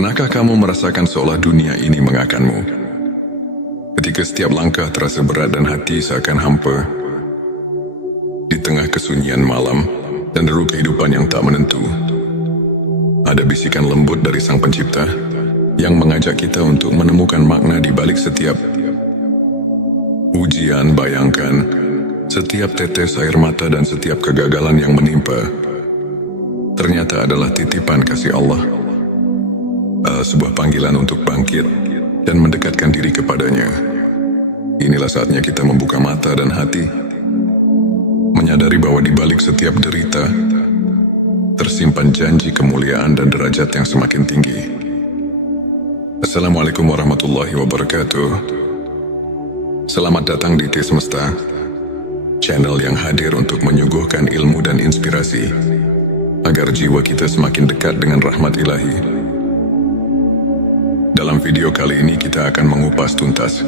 Pernahkah kamu merasakan seolah dunia ini mengakanmu? Ketika setiap langkah terasa berat dan hati seakan hampa, di tengah kesunyian malam dan deru kehidupan yang tak menentu, ada bisikan lembut dari Sang Pencipta yang mengajak kita untuk menemukan makna di balik setiap ujian. Bayangkan, setiap tetes air mata dan setiap kegagalan yang menimpa ternyata adalah titipan kasih Allah, sebuah panggilan untuk bangkit dan mendekatkan diri kepadanya. Inilah saatnya kita membuka mata dan hati, menyadari bahwa di balik setiap derita tersimpan janji kemuliaan dan derajat yang semakin tinggi. Assalamualaikum warahmatullahi wabarakatuh. Selamat datang di T Semesta, channel yang hadir untuk menyuguhkan ilmu dan inspirasi agar jiwa kita semakin dekat dengan rahmat ilahi. Dalam video kali ini kita akan mengupas tuntas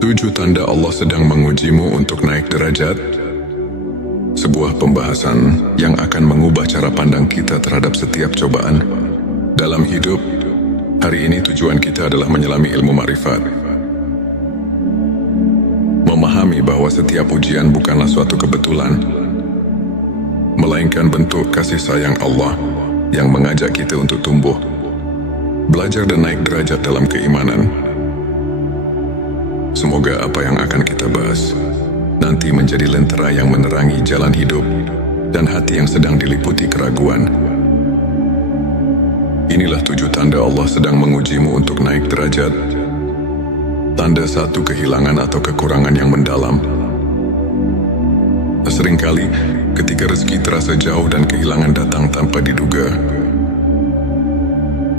7 tanda Allah sedang mengujimu untuk naik derajat, sebuah pembahasan yang akan mengubah cara pandang kita terhadap setiap cobaan dalam hidup. Hari ini tujuan kita adalah menyelami ilmu makrifat, memahami bahwa setiap ujian bukanlah suatu kebetulan, melainkan bentuk kasih sayang Allah yang mengajak kita untuk tumbuh, belajar dan naik derajat dalam keimanan. Semoga apa yang akan kita bahas nanti menjadi lentera yang menerangi jalan hidup dan hati yang sedang diliputi keraguan. Inilah 7 tanda Allah sedang mengujimu untuk naik derajat. Tanda 1, kehilangan atau kekurangan yang mendalam. Seringkali ketika rezeki terasa jauh dan kehilangan datang tanpa diduga,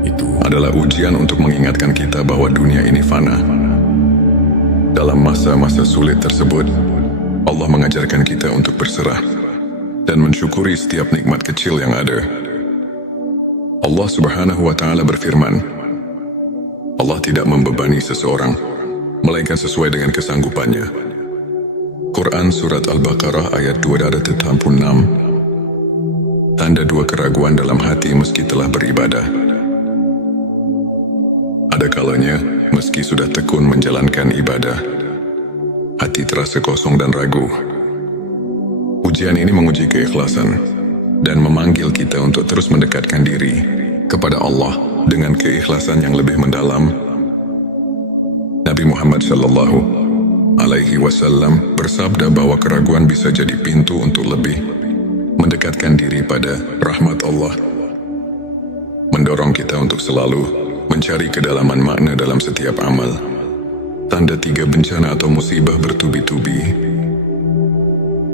itu adalah ujian untuk mengingatkan kita bahwa dunia ini fana. Dalam masa-masa sulit tersebut, Allah mengajarkan kita untuk berserah dan mensyukuri setiap nikmat kecil yang ada. Allah Subhanahu wa Ta'ala berfirman, Allah tidak membebani seseorang melainkan sesuai dengan kesanggupannya. Quran Surat Al-Baqarah ayat 286. Tanda 2, keraguan dalam hati meski telah beribadah. Ada kalanya, meski sudah tekun menjalankan ibadah, hati terasa kosong dan ragu. Ujian ini menguji keikhlasan dan memanggil kita untuk terus mendekatkan diri kepada Allah dengan keikhlasan yang lebih mendalam. Nabi Muhammad Shallallahu Alaihi Wasallam bersabda bahwa keraguan bisa jadi pintu untuk lebih mendekatkan diri pada rahmat Allah, mendorong kita untuk selalu mencari kedalaman makna dalam setiap amal. Tanda 3, bencana atau musibah bertubi-tubi.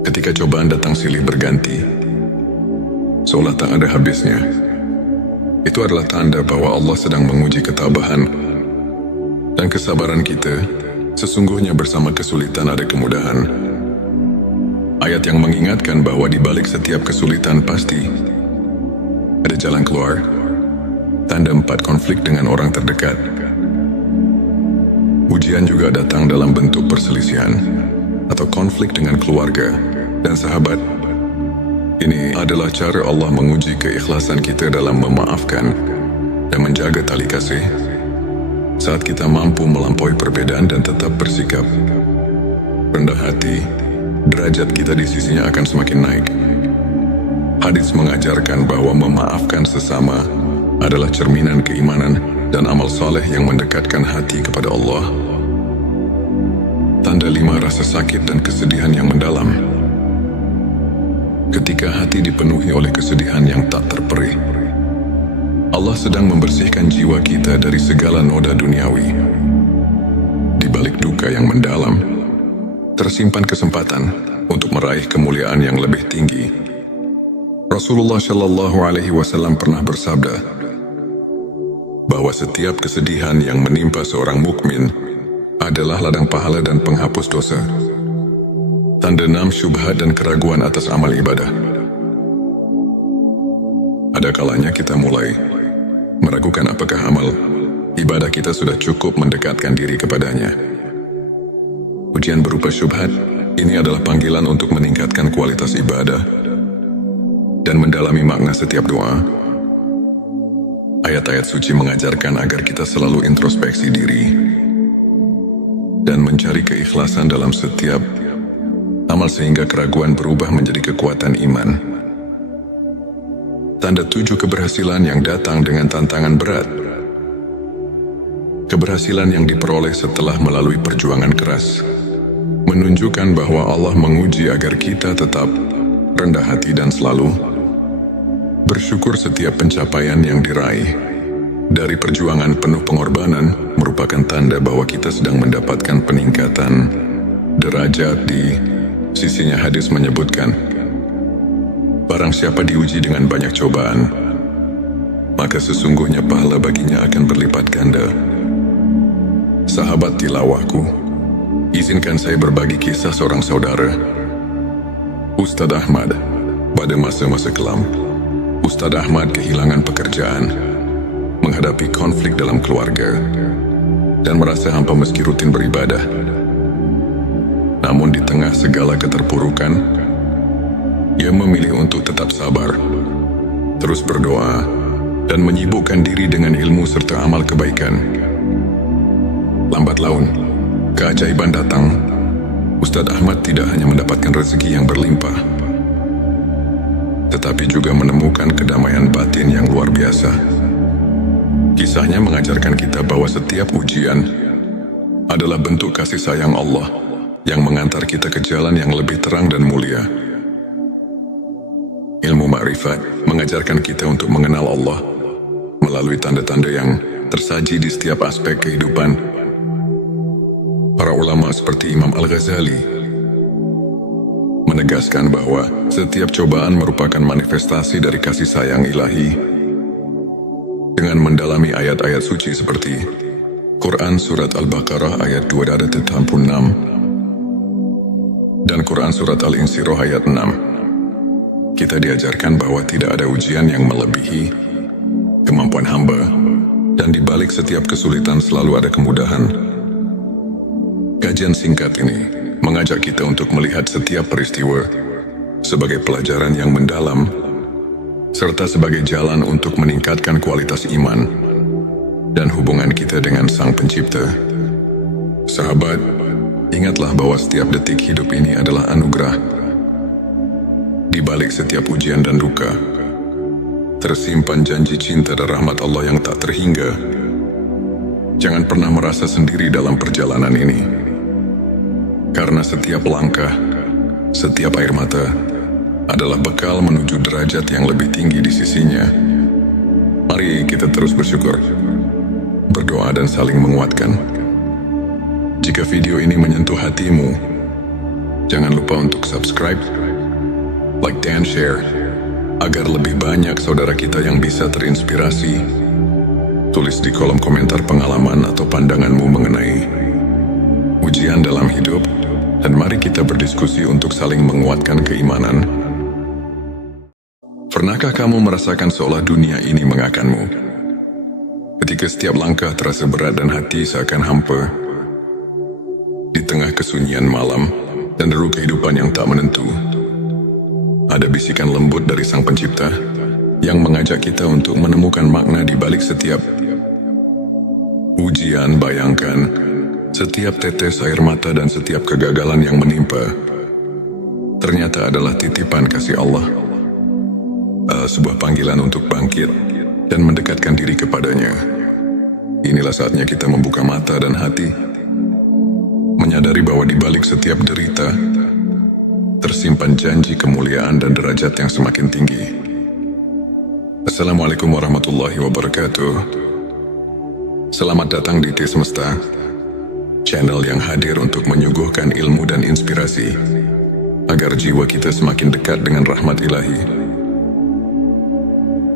Ketika cobaan datang silih berganti, seolah tak ada habisnya, itu adalah tanda bahwa Allah sedang menguji ketabahan dan kesabaran kita. Sesungguhnya bersama kesulitan ada kemudahan. Ayat yang mengingatkan bahwa di balik setiap kesulitan pasti ada jalan keluar. Tanda 4, konflik dengan orang terdekat. Ujian juga datang dalam bentuk perselisihan atau konflik dengan keluarga dan sahabat. Ini adalah cara Allah menguji keikhlasan kita dalam memaafkan dan menjaga tali kasih. Saat kita mampu melampaui perbedaan dan tetap bersikap rendah hati, derajat kita di sisinya akan semakin naik. Hadis mengajarkan bahwa memaafkan sesama adalah cerminan keimanan dan amal saleh yang mendekatkan hati kepada Allah. Tanda 5, rasa sakit dan kesedihan yang mendalam. Ketika hati dipenuhi oleh kesedihan yang tak terperih, Allah sedang membersihkan jiwa kita dari segala noda duniawi. Di balik duka yang mendalam, tersimpan kesempatan untuk meraih kemuliaan yang lebih tinggi. Rasulullah Shallallahu Alaihi Wasallam pernah bersabda bahwa setiap kesedihan yang menimpa seorang mukmin adalah ladang pahala dan penghapus dosa. Tanda 6, syubhat dan keraguan atas amal ibadah. Ada kalanya kita mulai meragukan apakah amal ibadah kita sudah cukup mendekatkan diri kepadanya. Ujian berupa syubhat ini adalah panggilan untuk meningkatkan kualitas ibadah dan mendalami makna setiap doa. Ayat-ayat suci mengajarkan agar kita selalu introspeksi diri dan mencari keikhlasan dalam setiap amal sehingga keraguan berubah menjadi kekuatan iman. Tanda 7 keberhasilan yang datang dengan tantangan berat. Keberhasilan yang diperoleh setelah melalui perjuangan keras menunjukkan bahwa Allah menguji agar kita tetap rendah hati dan selalu bersyukur. Setiap pencapaian yang diraih dari perjuangan penuh pengorbanan merupakan tanda bahwa kita sedang mendapatkan peningkatan derajat di sisinya. Hadis menyebutkan, barang siapa diuji dengan banyak cobaan, maka sesungguhnya pahala baginya akan berlipat ganda. Sahabat tilawahku, izinkan saya berbagi kisah seorang saudara, Ustadz Ahmad. Pada masa-masa kelam, Ustadz Ahmad kehilangan pekerjaan, menghadapi konflik dalam keluarga, dan merasa hampa meski rutin beribadah. Namun di tengah segala keterpurukan, ia memilih untuk tetap sabar, terus berdoa, dan menyibukkan diri dengan ilmu serta amal kebaikan. Lambat laun, keajaiban datang. Ustadz Ahmad tidak hanya mendapatkan rezeki yang berlimpah, tetapi juga menemukan kedamaian batin yang luar biasa. Kisahnya mengajarkan kita bahwa setiap ujian adalah bentuk kasih sayang Allah yang mengantar kita ke jalan yang lebih terang dan mulia. Ilmu ma'rifat mengajarkan kita untuk mengenal Allah melalui tanda-tanda yang tersaji di setiap aspek kehidupan. Para ulama seperti Imam Al-Ghazali menegaskan bahwa setiap cobaan merupakan manifestasi dari kasih sayang ilahi. Dengan mendalami ayat-ayat suci seperti Quran Surat Al-Baqarah ayat 286 dan Quran Surat Al-Insyirah ayat 6, kita diajarkan bahwa tidak ada ujian yang melebihi kemampuan hamba, dan di balik setiap kesulitan selalu ada kemudahan. Kajian singkat ini mengajak kita untuk melihat setiap peristiwa sebagai pelajaran yang mendalam, serta sebagai jalan untuk meningkatkan kualitas iman dan hubungan kita dengan Sang Pencipta. Sahabat, ingatlah bahwa setiap detik hidup ini adalah anugerah. Di balik setiap ujian dan duka, tersimpan janji cinta dan rahmat Allah yang tak terhingga. Jangan pernah merasa sendiri dalam perjalanan ini, karena setiap langkah, setiap air mata adalah bekal menuju derajat yang lebih tinggi di sisinya. Mari kita terus bersyukur, berdoa dan saling menguatkan. Jika video ini menyentuh hatimu, jangan lupa untuk subscribe, like dan share, agar lebih banyak saudara kita yang bisa terinspirasi. Tulis di kolom komentar pengalaman atau pandanganmu mengenai ujian dalam hidup, dan mari kita berdiskusi untuk saling menguatkan keimanan. Pernahkah kamu merasakan seolah dunia ini mengakanmu? Ketika setiap langkah terasa berat dan hati seakan hampa, di tengah kesunyian malam dan deru kehidupan yang tak menentu, ada bisikan lembut dari Sang Pencipta yang mengajak kita untuk menemukan makna di balik setiap ujian. Bayangkan, setiap tetes air mata dan setiap kegagalan yang menimpa ternyata adalah titipan kasih Allah, sebuah panggilan untuk bangkit dan mendekatkan diri kepadanya. Inilah saatnya kita membuka mata dan hati, menyadari bahwa di balik setiap derita tersimpan janji kemuliaan dan derajat yang semakin tinggi. Assalamualaikum warahmatullahi wabarakatuh. Selamat datang di T Semesta, channel yang hadir untuk menyuguhkan ilmu dan inspirasi agar jiwa kita semakin dekat dengan rahmat ilahi.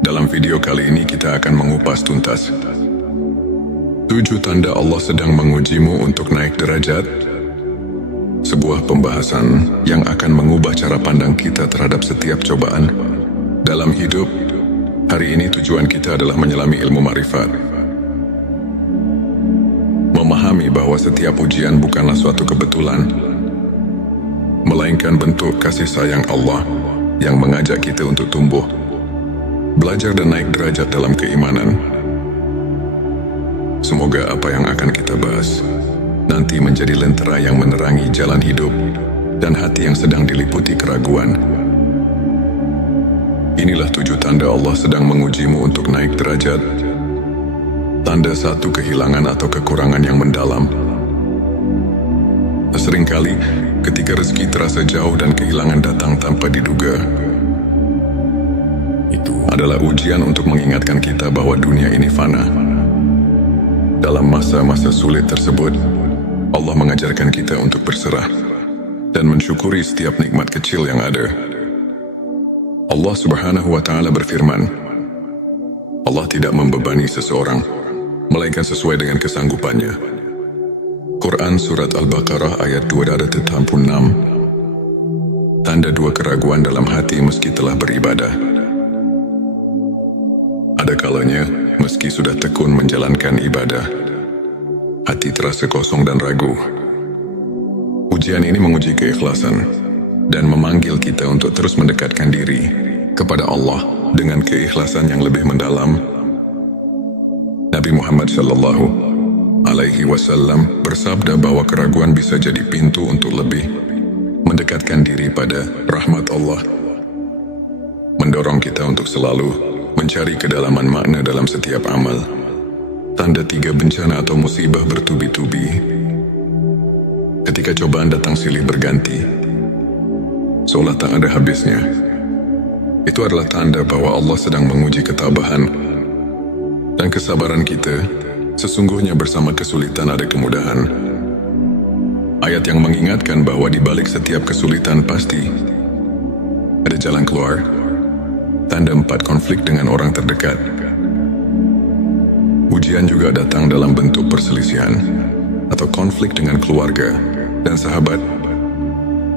Dalam video kali ini kita akan mengupas tuntas 7 tanda Allah sedang mengujimu untuk naik derajat, sebuah pembahasan yang akan mengubah cara pandang kita terhadap setiap cobaan dalam hidup. Hari ini tujuan kita adalah menyelami ilmu ma'rifat, memahami bahwa setiap ujian bukanlah suatu kebetulan, melainkan bentuk kasih sayang Allah yang mengajak kita untuk tumbuh, belajar dan naik derajat dalam keimanan. Semoga apa yang akan kita bahas nanti menjadi lentera yang menerangi jalan hidup dan hati yang sedang diliputi keraguan. Inilah 7 tanda Allah sedang mengujimu untuk naik derajat. Tanda 1, kehilangan atau kekurangan yang mendalam. Seringkali, ketika rezeki terasa jauh dan kehilangan datang tanpa diduga, itu adalah ujian untuk mengingatkan kita bahwa dunia ini fana. Dalam masa-masa sulit tersebut, Allah mengajarkan kita untuk berserah dan mensyukuri setiap nikmat kecil yang ada. Allah Subhanahu wa Ta'ala berfirman, Allah tidak membebani seseorang, melainkan sesuai dengan kesanggupannya. Quran Surat Al-Baqarah ayat 286. Tanda 2, keraguan dalam hati meski telah beribadah. Ada kalanya, meski sudah tekun menjalankan ibadah, hati terasa kosong dan ragu. Ujian ini menguji keikhlasan dan memanggil kita untuk terus mendekatkan diri kepada Allah dengan keikhlasan yang lebih mendalam. Nabi Muhammad SAW bersabda bahwa keraguan bisa jadi pintu untuk lebih mendekatkan diri pada rahmat Allah, mendorong kita untuk selalu mencari kedalaman makna dalam setiap amal. Tanda 3, bencana atau musibah bertubi-tubi. Ketika cobaan datang silih berganti, seolah tak ada habisnya, itu adalah tanda bahwa Allah sedang menguji ketabahan dan kesabaran kita. Sesungguhnya bersama kesulitan ada kemudahan. Ayat yang mengingatkan bahwa di balik setiap kesulitan pasti ada jalan keluar. Tanda 4, konflik dengan orang terdekat. Ujian juga datang dalam bentuk perselisihan atau konflik dengan keluarga dan sahabat.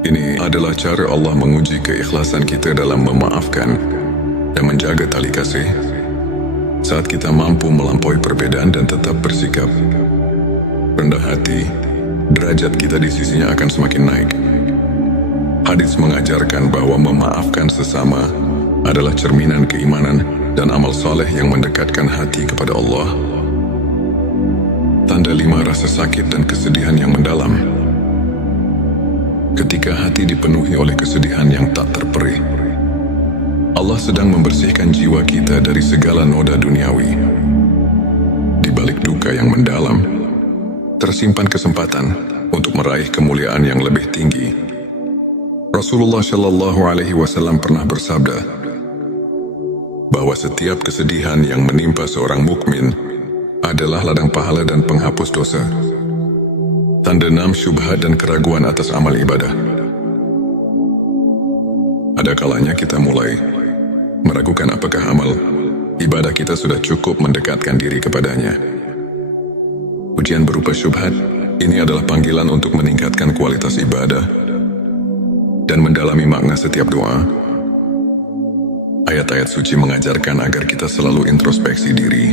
Ini adalah cara Allah menguji keikhlasan kita dalam memaafkan dan menjaga tali kasih. Saat kita mampu melampaui perbedaan dan tetap bersikap rendah hati, derajat kita di sisinya akan semakin naik. Hadis mengajarkan bahwa memaafkan sesama adalah cerminan keimanan dan amal saleh yang mendekatkan hati kepada Allah. Tanda 5, rasa sakit dan kesedihan yang mendalam. Ketika hati dipenuhi oleh kesedihan yang tak terperih, Allah sedang membersihkan jiwa kita dari segala noda duniawi. Di balik duka yang mendalam, tersimpan kesempatan untuk meraih kemuliaan yang lebih tinggi. Rasulullah SAW pernah bersabda bahwa setiap kesedihan yang menimpa seorang mukmin adalah ladang pahala dan penghapus dosa. Tanda 6, syubhat dan keraguan atas amal ibadah. Ada kalanya kita mulai meragukan apakah amal ibadah kita sudah cukup mendekatkan diri kepadanya. Ujian berupa syubhat ini adalah panggilan untuk meningkatkan kualitas ibadah dan mendalami makna setiap doa. Ayat-ayat suci mengajarkan agar kita selalu introspeksi diri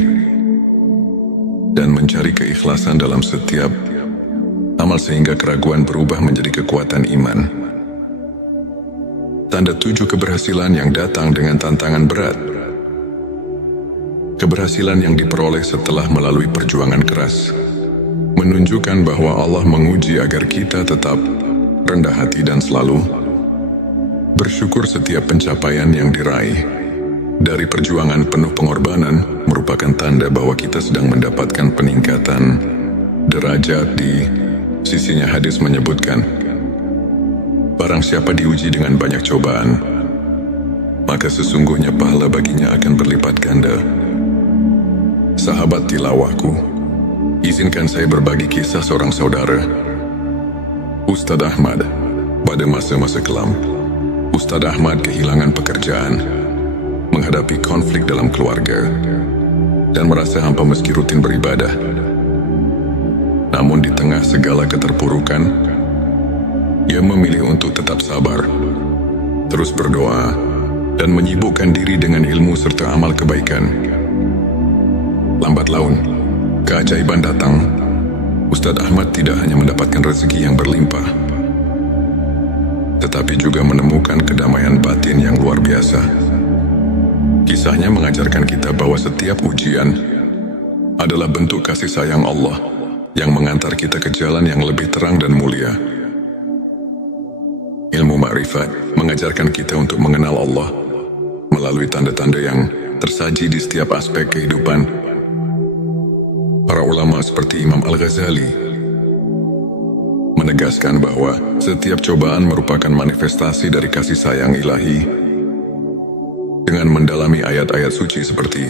dan mencari keikhlasan dalam setiap amal sehingga keraguan berubah menjadi kekuatan iman. Tanda 7, keberhasilan yang datang dengan tantangan berat. Keberhasilan yang diperoleh setelah melalui perjuangan keras menunjukkan bahwa Allah menguji agar kita tetap rendah hati dan selalu bersyukur. Setiap pencapaian yang diraih dari perjuangan penuh pengorbanan merupakan tanda bahwa kita sedang mendapatkan peningkatan derajat di sisinya. Hadis menyebutkan, barang siapa diuji dengan banyak cobaan, maka sesungguhnya pahala baginya akan berlipat ganda. Sahabat tilawahku, izinkan saya berbagi kisah seorang saudara, Ustadz Ahmad. Pada masa-masa kelam, Ustadz Ahmad kehilangan pekerjaan, menghadapi konflik dalam keluarga, dan merasa hampa meski rutin beribadah. Namun di tengah segala keterpurukan, ia memilih untuk tetap sabar, terus berdoa, dan menyibukkan diri dengan ilmu serta amal kebaikan. Lambat laun, keajaiban datang. Ustadz Ahmad tidak hanya mendapatkan rezeki yang berlimpah, tetapi juga menemukan kedamaian batin yang luar biasa. Kisahnya mengajarkan kita bahwa setiap ujian adalah bentuk kasih sayang Allah yang mengantar kita ke jalan yang lebih terang dan mulia. Ilmu ma'rifat mengajarkan kita untuk mengenal Allah melalui tanda-tanda yang tersaji di setiap aspek kehidupan. Para ulama seperti Imam Al-Ghazali menegaskan bahwa setiap cobaan merupakan manifestasi dari kasih sayang ilahi. Dengan mendalami ayat-ayat suci seperti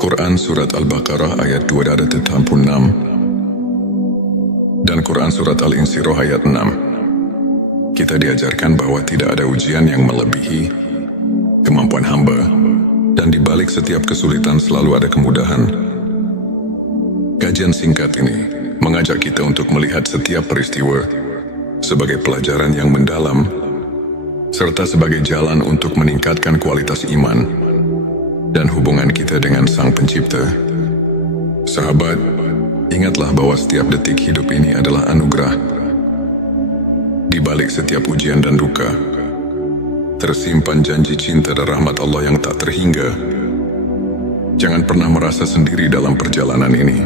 Quran Surat Al-Baqarah ayat 286 dan Quran Surat Al-Insyirah ayat 6, kita diajarkan bahwa tidak ada ujian yang melebihi kemampuan hamba, dan di balik setiap kesulitan selalu ada kemudahan. Kajian singkat ini mengajak kita untuk melihat setiap peristiwa sebagai pelajaran yang mendalam, serta sebagai jalan untuk meningkatkan kualitas iman dan hubungan kita dengan Sang Pencipta. Sahabat, ingatlah bahwa setiap detik hidup ini adalah anugerah. Di balik setiap ujian dan duka, tersimpan janji cinta dan rahmat Allah yang tak terhingga. Jangan pernah merasa sendiri dalam perjalanan ini,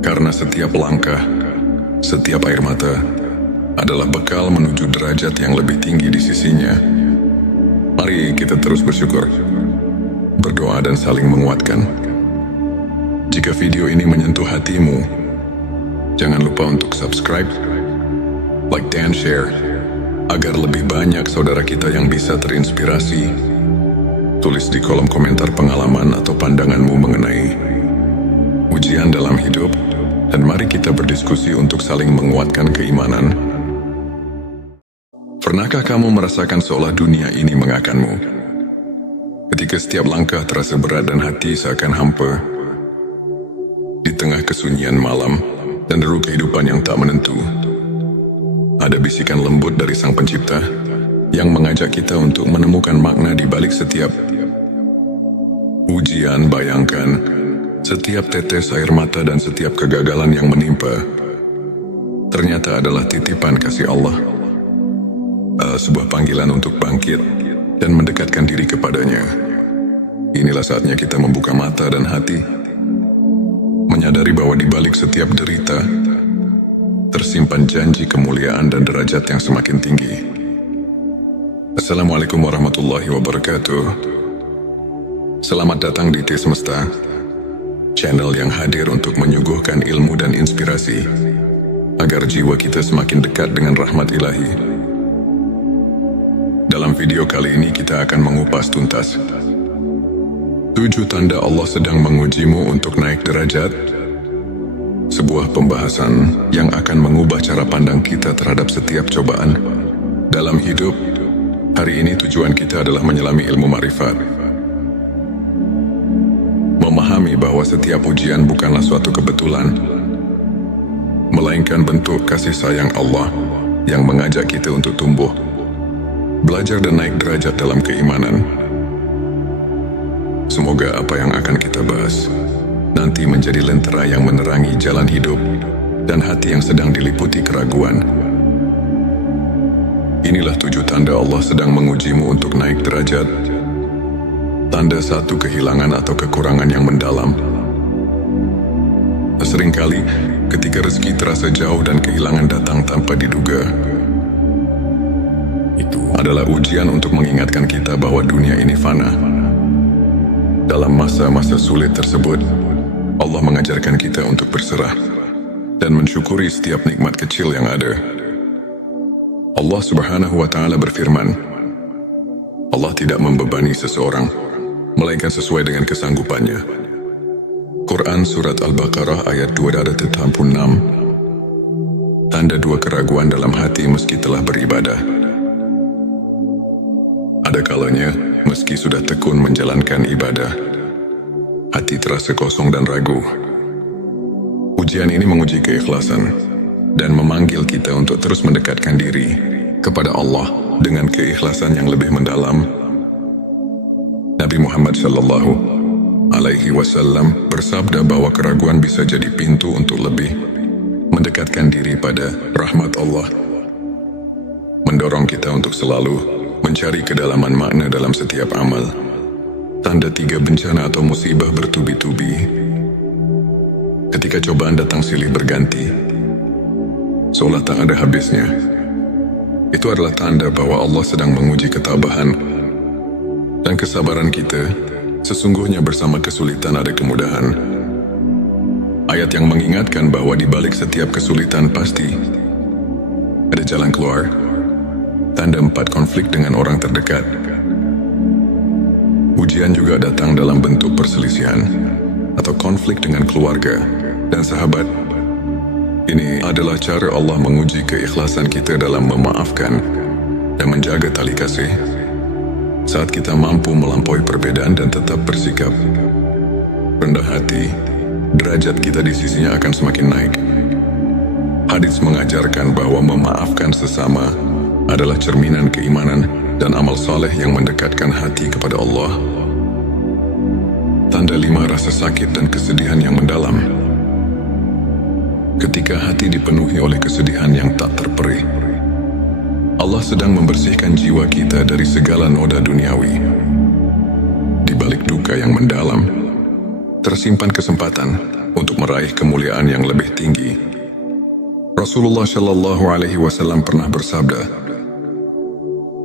karena setiap langkah, setiap air mata adalah bekal menuju derajat yang lebih tinggi di sisinya. Mari kita terus bersyukur, berdoa dan saling menguatkan. Jika video ini menyentuh hatimu, jangan lupa untuk subscribe, like dan share, agar lebih banyak saudara kita yang bisa terinspirasi. Tulis di kolom komentar pengalaman atau pandanganmu mengenai ujian dalam hidup, dan mari kita berdiskusi untuk saling menguatkan keimanan. Pernahkah kamu merasakan seolah dunia ini mengakanmu? Ketika setiap langkah terasa berat dan hati seakan hampa, di tengah kesunyian malam dan deru kehidupan yang tak menentu, ada bisikan lembut dari Sang Pencipta yang mengajak kita untuk menemukan makna di balik setiap ujian. Bayangkan, setiap tetes air mata dan setiap kegagalan yang menimpa ternyata adalah titipan kasih Allah, sebuah panggilan untuk bangkit dan mendekatkan diri kepadanya. Inilah saatnya kita membuka mata dan hati, menyadari bahwa di balik setiap derita tersimpan janji kemuliaan dan derajat yang semakin tinggi. Assalamualaikum warahmatullahi wabarakatuh. Selamat datang di T Semesta, channel yang hadir untuk menyuguhkan ilmu dan inspirasi agar jiwa kita semakin dekat dengan rahmat ilahi. Dalam video kali ini kita akan mengupas tuntas 7 tanda Allah sedang mengujimu untuk naik derajat. Sebuah pembahasan yang akan mengubah cara pandang kita terhadap setiap cobaan dalam hidup. Hari ini tujuan kita adalah menyelami ilmu ma'rifat, memahami bahwa setiap ujian bukanlah suatu kebetulan, melainkan bentuk kasih sayang Allah yang mengajak kita untuk tumbuh, belajar dan naik derajat dalam keimanan. Semoga apa yang akan kita bahas nanti menjadi lentera yang menerangi jalan hidup dan hati yang sedang diliputi keraguan. Inilah 7 tanda Allah sedang mengujimu untuk naik derajat. Tanda 1, kehilangan atau kekurangan yang mendalam. Seringkali ketika rezeki terasa jauh dan kehilangan datang tanpa diduga, itu adalah ujian untuk mengingatkan kita bahwa dunia ini fana. Dalam masa-masa sulit tersebut, Allah mengajarkan kita untuk berserah dan mensyukuri setiap nikmat kecil yang ada. Allah Subhanahu wa Ta'ala berfirman, Allah tidak membebani seseorang melainkan sesuai dengan kesanggupannya. Quran Surat Al-Baqarah ayat 286. Tanda 2, keraguan dalam hati meski telah beribadah. Ada kalanya, meski sudah tekun menjalankan ibadah, hati terasa kosong dan ragu. Ujian ini menguji keikhlasan dan memanggil kita untuk terus mendekatkan diri kepada Allah dengan keikhlasan yang lebih mendalam. Nabi Muhammad Shallallahu Alaihi Wasallam bersabda bahwa keraguan bisa jadi pintu untuk lebih mendekatkan diri pada rahmat Allah, mendorong kita untuk selalu mencari kedalaman makna dalam setiap amal. tanda 3 bencana atau musibah bertubi-tubi. Ketika cobaan datang silih berganti, seolah tak ada habisnya. Itu adalah tanda bahwa Allah sedang menguji ketabahan dan kesabaran kita. Sesungguhnya bersama kesulitan ada kemudahan. Ayat yang mengingatkan bahwa di balik setiap kesulitan pasti ada jalan keluar. Tanda 4 konflik dengan orang terdekat. Ujian juga datang dalam bentuk perselisihan atau konflik dengan keluarga dan sahabat. Ini adalah cara Allah menguji keikhlasan kita dalam memaafkan dan menjaga tali kasih. Saat kita mampu melampaui perbedaan dan tetap bersikap rendah hati, derajat kita di sisinya akan semakin naik. Hadis mengajarkan bahwa memaafkan sesama adalah cerminan keimanan dan amal saleh yang mendekatkan hati kepada Allah. Tanda 5, rasa sakit dan kesedihan yang mendalam. Ketika hati dipenuhi oleh kesedihan yang tak terperih, Allah sedang membersihkan jiwa kita dari segala noda duniawi. Di balik duka yang mendalam, tersimpan kesempatan untuk meraih kemuliaan yang lebih tinggi. Rasulullah Shallallahu Alaihi Wasallam pernah bersabda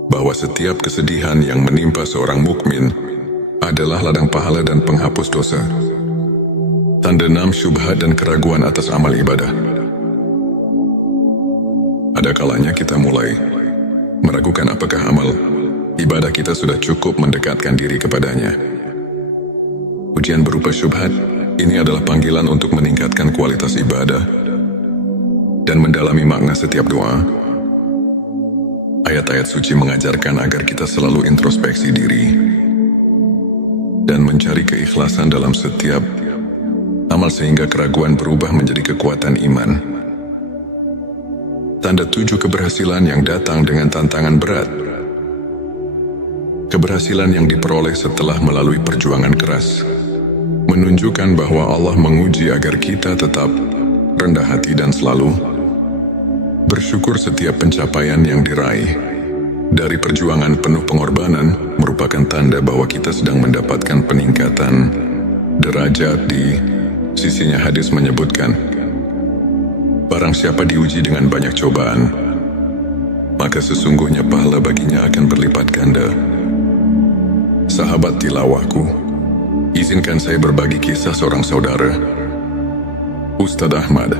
bahwa setiap kesedihan yang menimpa seorang mukmin adalah ladang pahala dan penghapus dosa. Tanda 6, syubhat dan keraguan atas amal ibadah. Ada kalanya kita mulai meragukan apakah amal ibadah kita sudah cukup mendekatkan diri kepadanya. Ujian berupa syubhat ini adalah panggilan untuk meningkatkan kualitas ibadah dan mendalami makna setiap doa. Ayat-ayat suci mengajarkan agar kita selalu introspeksi diri dan mencari keikhlasan dalam setiap amal sehingga keraguan berubah menjadi kekuatan iman. Tanda 7, keberhasilan yang datang dengan tantangan berat. Keberhasilan yang diperoleh setelah melalui perjuangan keras menunjukkan bahwa Allah menguji agar kita tetap rendah hati dan selalu bersyukur. Setiap pencapaian yang diraih dari perjuangan penuh pengorbanan merupakan tanda bahwa kita sedang mendapatkan peningkatan derajat di sisinya. Hadis menyebutkan, barang siapa diuji dengan banyak cobaan, maka sesungguhnya pahala baginya akan berlipat ganda. Sahabat tilawahku, izinkan saya berbagi kisah seorang saudara, Ustadz Ahmad.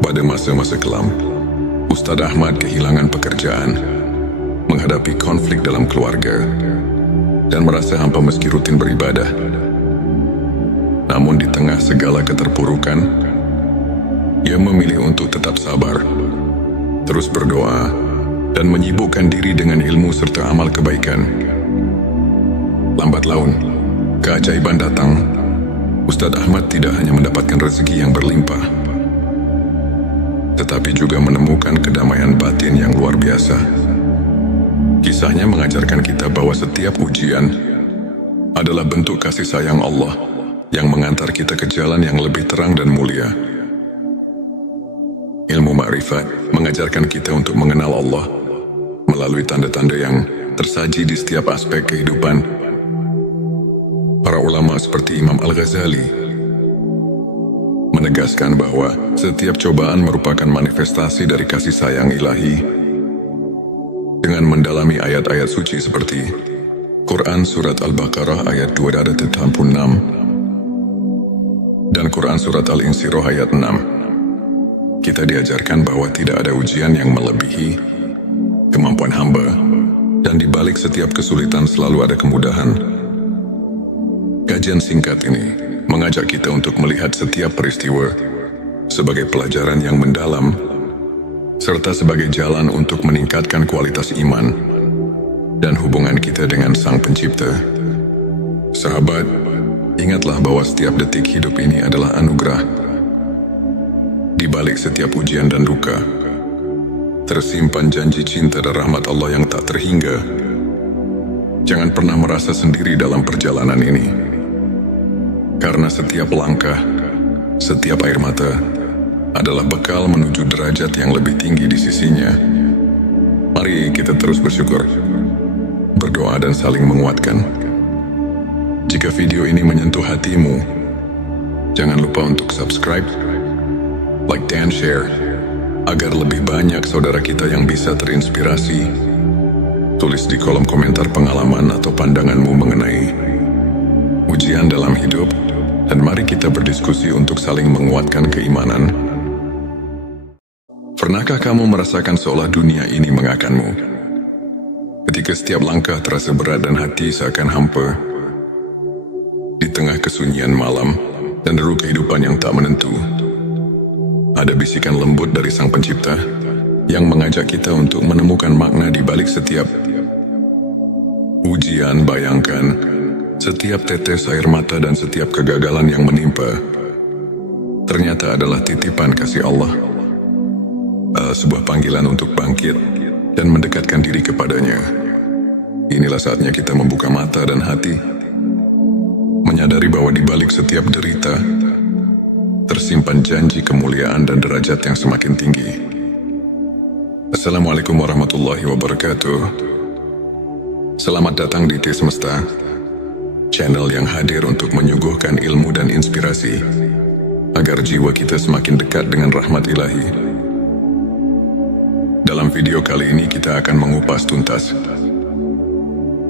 Pada masa-masa kelam, Ustadz Ahmad kehilangan pekerjaan, menghadapi konflik dalam keluarga, dan merasa hampa meski rutin beribadah. Namun di tengah segala keterpurukan, ia memilih untuk tetap sabar, terus berdoa, dan menyibukkan diri dengan ilmu serta amal kebaikan. Lambat laun, keajaiban datang. Ustadz Ahmad tidak hanya mendapatkan rezeki yang berlimpah, tetapi juga menemukan kedamaian batin yang luar biasa. Kisahnya mengajarkan kita bahwa setiap ujian adalah bentuk kasih sayang Allah yang mengantar kita ke jalan yang lebih terang dan mulia. Ilmu ma'rifat mengajarkan kita untuk mengenal Allah melalui tanda-tanda yang tersaji di setiap aspek kehidupan. Para ulama seperti Imam Al-Ghazali menegaskan bahwa setiap cobaan merupakan manifestasi dari kasih sayang ilahi. Dengan mendalami ayat-ayat suci seperti Quran Surat Al-Baqarah ayat 286 dan Quran Surat Al-Insyirah ayat 6, kita diajarkan bahwa tidak ada ujian yang melebihi kemampuan hamba, dan di balik setiap kesulitan selalu ada kemudahan. Kajian singkat ini mengajak kita untuk melihat setiap peristiwa sebagai pelajaran yang mendalam, serta sebagai jalan untuk meningkatkan kualitas iman dan hubungan kita dengan Sang Pencipta. Sahabat, ingatlah bahwa setiap detik hidup ini adalah anugerah. Di balik setiap ujian dan duka, tersimpan janji cinta dan rahmat Allah yang tak terhingga. Jangan pernah merasa sendiri dalam perjalanan ini, karena setiap langkah, setiap air mata adalah bekal menuju derajat yang lebih tinggi di sisinya. Mari kita terus bersyukur, berdoa dan saling menguatkan. Jika video ini menyentuh hatimu, jangan lupa untuk subscribe, like dan share, agar lebih banyak saudara kita yang bisa terinspirasi. Tulis di kolom komentar pengalaman atau pandanganmu mengenai ujian dalam hidup, dan mari kita berdiskusi untuk saling menguatkan keimanan. Pernahkah kamu merasakan seolah dunia ini mengakanmu? Ketika setiap langkah terasa berat dan hati seakan hampa, di tengah kesunyian malam dan deru kehidupan yang tak menentu, ada bisikan lembut dari Sang Pencipta yang mengajak kita untuk menemukan makna di balik setiap ujian. Bayangkan, setiap tetes air mata dan setiap kegagalan yang menimpa ternyata adalah titipan kasih Allah, sebuah panggilan untuk bangkit dan mendekatkan diri kepadanya. Inilah saatnya kita membuka mata dan hati, menyadari bahwa di balik setiap derita tersimpan janji kemuliaan dan derajat yang semakin tinggi. Assalamualaikum warahmatullahi wabarakatuh. Selamat datang di T Semesta, channel yang hadir untuk menyuguhkan ilmu dan inspirasi agar jiwa kita semakin dekat dengan rahmat ilahi. Dalam video kali ini kita akan mengupas tuntas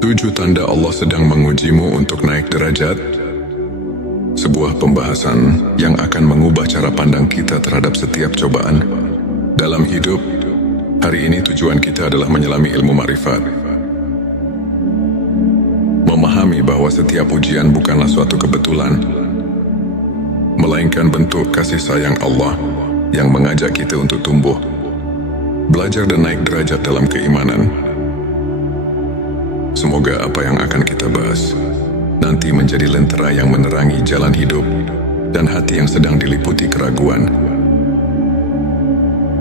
7 tanda Allah sedang mengujimu untuk naik derajat, sebuah pembahasan yang akan mengubah cara pandang kita terhadap setiap cobaan dalam hidup. Hari ini tujuan kita adalah menyelami ilmu ma'rifat, memahami bahwa setiap ujian bukanlah suatu kebetulan, melainkan bentuk kasih sayang Allah yang mengajak kita untuk tumbuh, belajar dan naik derajat dalam keimanan. Semoga apa yang akan kita bahas nanti menjadi lentera yang menerangi jalan hidup dan hati yang sedang diliputi keraguan.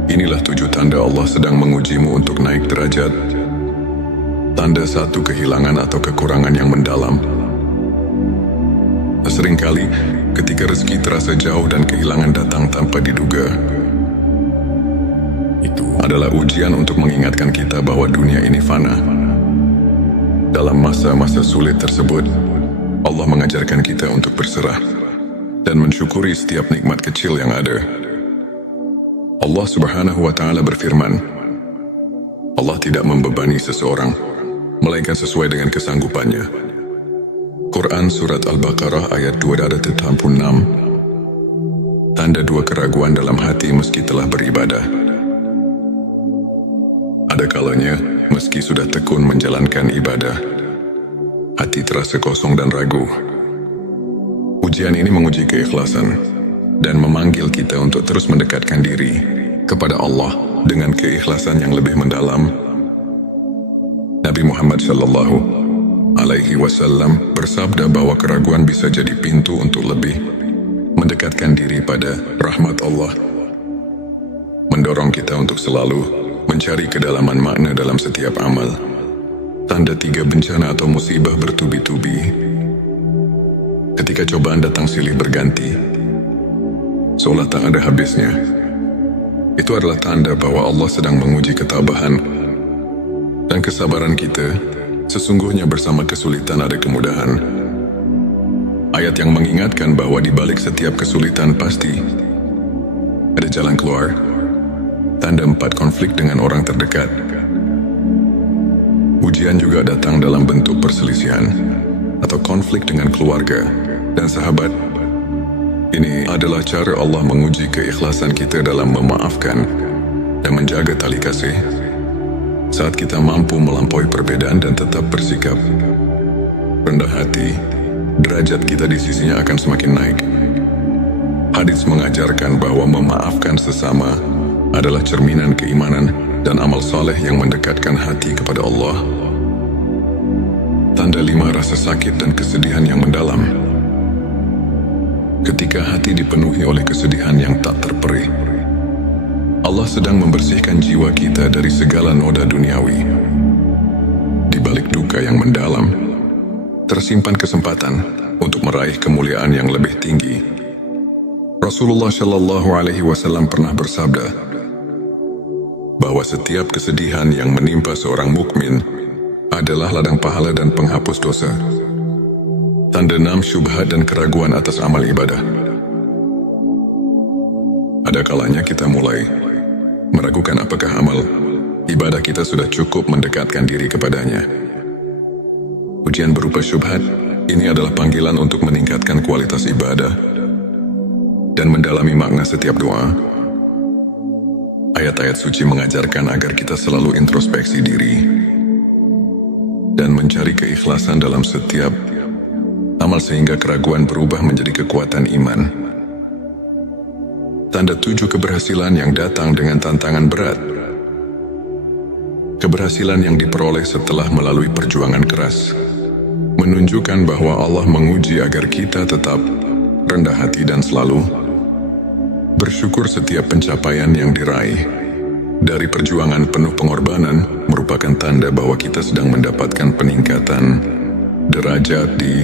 Inilah 7 tanda Allah sedang mengujimu untuk naik derajat. Tanda 1, kehilangan atau kekurangan yang mendalam. Seringkali ketika rezeki terasa jauh dan kehilangan datang tanpa diduga, itu adalah ujian untuk mengingatkan kita bahwa dunia ini fana. Dalam masa-masa sulit tersebut, Allah mengajarkan kita untuk berserah dan mensyukuri setiap nikmat kecil yang ada. Allah Subhanahu wa Ta'ala berfirman, Allah tidak membebani seseorang melainkan sesuai dengan kesanggupannya. Quran Surat Al-Baqarah ayat 286. Tanda 2, keraguan dalam hati meski telah beribadah. Ada kalanya, meski sudah tekun menjalankan ibadah, hati terasa kosong dan ragu. Ujian ini menguji keikhlasan dan memanggil kita untuk terus mendekatkan diri kepada Allah dengan keikhlasan yang lebih mendalam. Nabi Muhammad Shallallahu Alaihi Wasallam bersabda bahwa keraguan bisa jadi pintu untuk lebih mendekatkan diri pada rahmat Allah, mendorong kita untuk selalu mencari kedalaman makna dalam setiap amal. Tanda 3, bencana atau musibah bertubi-tubi. Ketika cobaan datang silih berganti, seolah tak ada habisnya, itu adalah tanda bahwa Allah sedang menguji ketabahan dan kesabaran kita. Sesungguhnya bersama kesulitan ada kemudahan. Ayat yang mengingatkan bahwa di balik setiap kesulitan pasti ada jalan keluar. Tanda 4, konflik dengan orang terdekat. Ujian juga datang dalam bentuk perselisihan atau konflik dengan keluarga dan sahabat. Ini adalah cara Allah menguji keikhlasan kita dalam memaafkan dan menjaga tali kasih. Saat kita mampu melampaui perbedaan dan tetap bersikap rendah hati, derajat kita di sisinya akan semakin naik. Hadits mengajarkan bahwa memaafkan sesama adalah cerminan keimanan dan amal saleh yang mendekatkan hati kepada Allah. Tanda 5, rasa sakit dan kesedihan yang mendalam. Ketika hati dipenuhi oleh kesedihan yang tak terperih, Allah sedang membersihkan jiwa kita dari segala noda duniawi. Di balik duka yang mendalam, tersimpan kesempatan untuk meraih kemuliaan yang lebih tinggi. Rasulullah Shallallahu Alaihi Wasallam pernah bersabda bahwa setiap kesedihan yang menimpa seorang mukmin adalah ladang pahala dan penghapus dosa. Tanda 6 syubhat dan keraguan atas amal ibadah. Ada kalanya kita mulai meragukan apakah amal ibadah kita sudah cukup mendekatkan diri kepadanya. Ujian berupa syubhat ini adalah panggilan untuk meningkatkan kualitas ibadah dan mendalami makna setiap doa. Ayat-ayat suci mengajarkan agar kita selalu introspeksi diri dan mencari keikhlasan dalam setiap amal sehingga keraguan berubah menjadi kekuatan iman. Tanda 7 keberhasilan yang datang dengan tantangan berat. Keberhasilan yang diperoleh setelah melalui perjuangan keras menunjukkan bahwa Allah menguji agar kita tetap rendah hati dan selalu bersyukur. Setiap pencapaian yang diraih dari perjuangan penuh pengorbanan merupakan tanda bahwa kita sedang mendapatkan peningkatan derajat di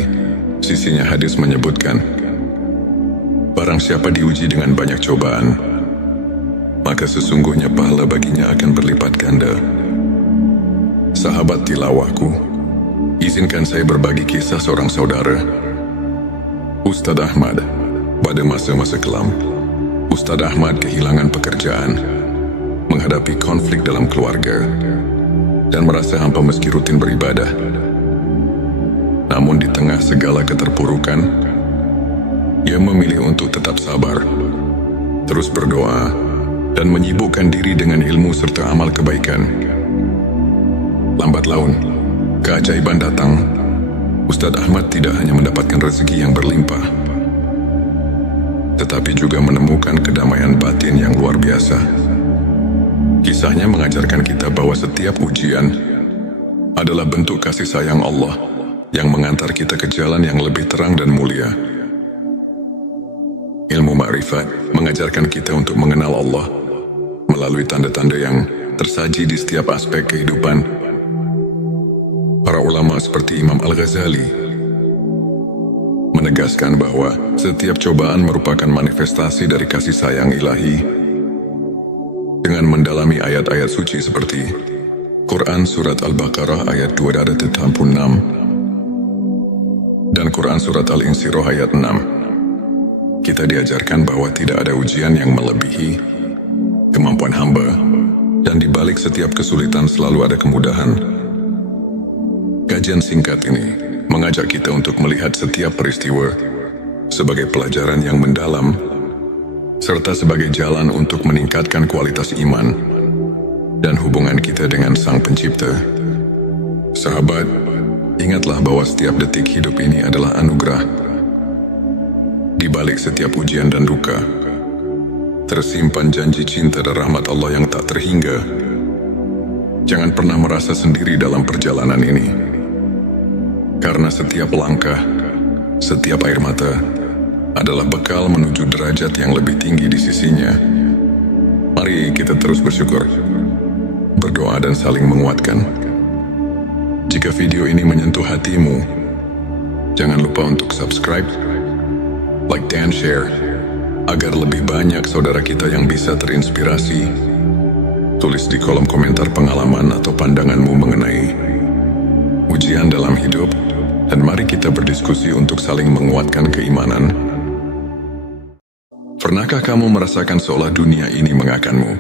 sisinya. Hadis menyebutkan, barang siapa diuji dengan banyak cobaan, maka sesungguhnya pahala baginya akan berlipat ganda. Sahabat tilawahku, izinkan saya berbagi kisah seorang saudara, Ustadz Ahmad. Pada masa-masa kelam, Ustadz Ahmad kehilangan pekerjaan, menghadapi konflik dalam keluarga, dan merasa hampa meski rutin beribadah. Namun di tengah segala keterpurukan, ia memilih untuk tetap sabar, terus berdoa, dan menyibukkan diri dengan ilmu serta amal kebaikan. Lambat laun, keajaiban datang. Ustadz Ahmad tidak hanya mendapatkan rezeki yang berlimpah, tetapi juga menemukan kedamaian batin yang luar biasa. Kisahnya mengajarkan kita bahwa setiap ujian adalah bentuk kasih sayang Allah yang mengantar kita ke jalan yang lebih terang dan mulia. Ilmu ma'rifat mengajarkan kita untuk mengenal Allah melalui tanda-tanda yang tersaji di setiap aspek kehidupan. Para ulama seperti Imam Al-Ghazali menegaskan bahwa setiap cobaan merupakan manifestasi dari kasih sayang ilahi. Dengan mendalami ayat-ayat suci seperti Quran Surat Al-Baqarah ayat 286 dan Quran Surat Al-Insyirah ayat 6, kita diajarkan bahwa tidak ada ujian yang melebihi kemampuan hamba, dan di balik setiap kesulitan selalu ada kemudahan. Kajian singkat ini mengajak kita untuk melihat setiap peristiwa sebagai pelajaran yang mendalam, serta sebagai jalan untuk meningkatkan kualitas iman dan hubungan kita dengan Sang Pencipta. Sahabat, ingatlah bahwa setiap detik hidup ini adalah anugerah. Di balik setiap ujian dan duka, tersimpan janji cinta dan rahmat Allah yang tak terhingga. Jangan pernah merasa sendiri dalam perjalanan ini, karena setiap langkah, setiap air mata adalah bekal menuju derajat yang lebih tinggi di sisinya. Mari kita terus bersyukur, berdoa dan saling menguatkan. Jika video ini menyentuh hatimu, jangan lupa untuk subscribe, like dan share, agar lebih banyak saudara kita yang bisa terinspirasi. Tulis di kolom komentar pengalaman atau pandanganmu mengenai ujian dalam hidup, dan mari kita berdiskusi untuk saling menguatkan keimanan. Pernahkah kamu merasakan seolah dunia ini mengakanmu?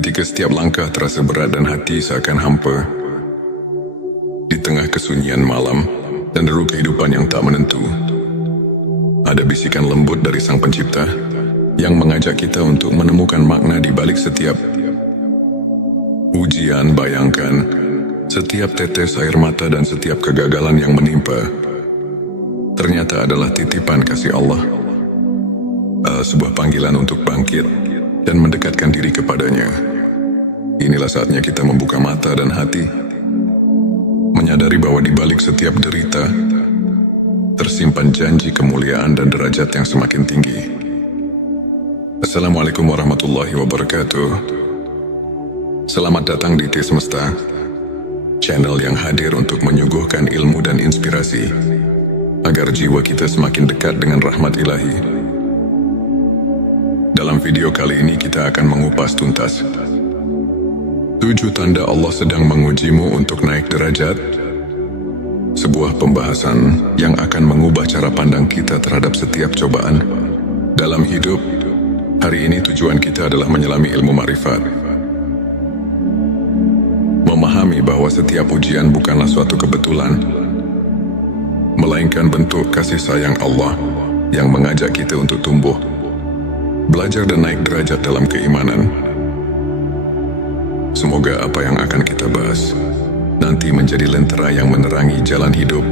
Ketika setiap langkah terasa berat dan hati seakan hampa, di tengah kesunyian malam dan deru kehidupan yang tak menentu, ada bisikan lembut dari Sang Pencipta yang mengajak kita untuk menemukan makna di balik setiap ujian. Bayangkan, setiap tetes air mata dan setiap kegagalan yang menimpa ternyata adalah titipan kasih Allah, sebuah panggilan untuk bangkit dan mendekatkan diri kepadanya. Inilah saatnya kita membuka mata dan hati, menyadari bahwa di balik setiap derita tersimpan janji kemuliaan dan derajat yang semakin tinggi. Assalamualaikum warahmatullahi wabarakatuh. Selamat datang di T Semesta, channel yang hadir untuk menyuguhkan ilmu dan inspirasi agar jiwa kita semakin dekat dengan rahmat ilahi. Dalam video kali ini kita akan mengupas tuntas 7 tanda Allah sedang mengujimu untuk naik derajat sebuah pembahasan yang akan mengubah cara pandang kita terhadap setiap cobaan. Dalam hidup, hari ini tujuan kita adalah menyelami ilmu makrifat. Memahami bahwa setiap ujian bukanlah suatu kebetulan, melainkan bentuk kasih sayang Allah yang mengajak kita untuk tumbuh, belajar dan naik derajat dalam keimanan. Semoga apa yang akan kita bahas nanti menjadi lentera yang menerangi jalan hidup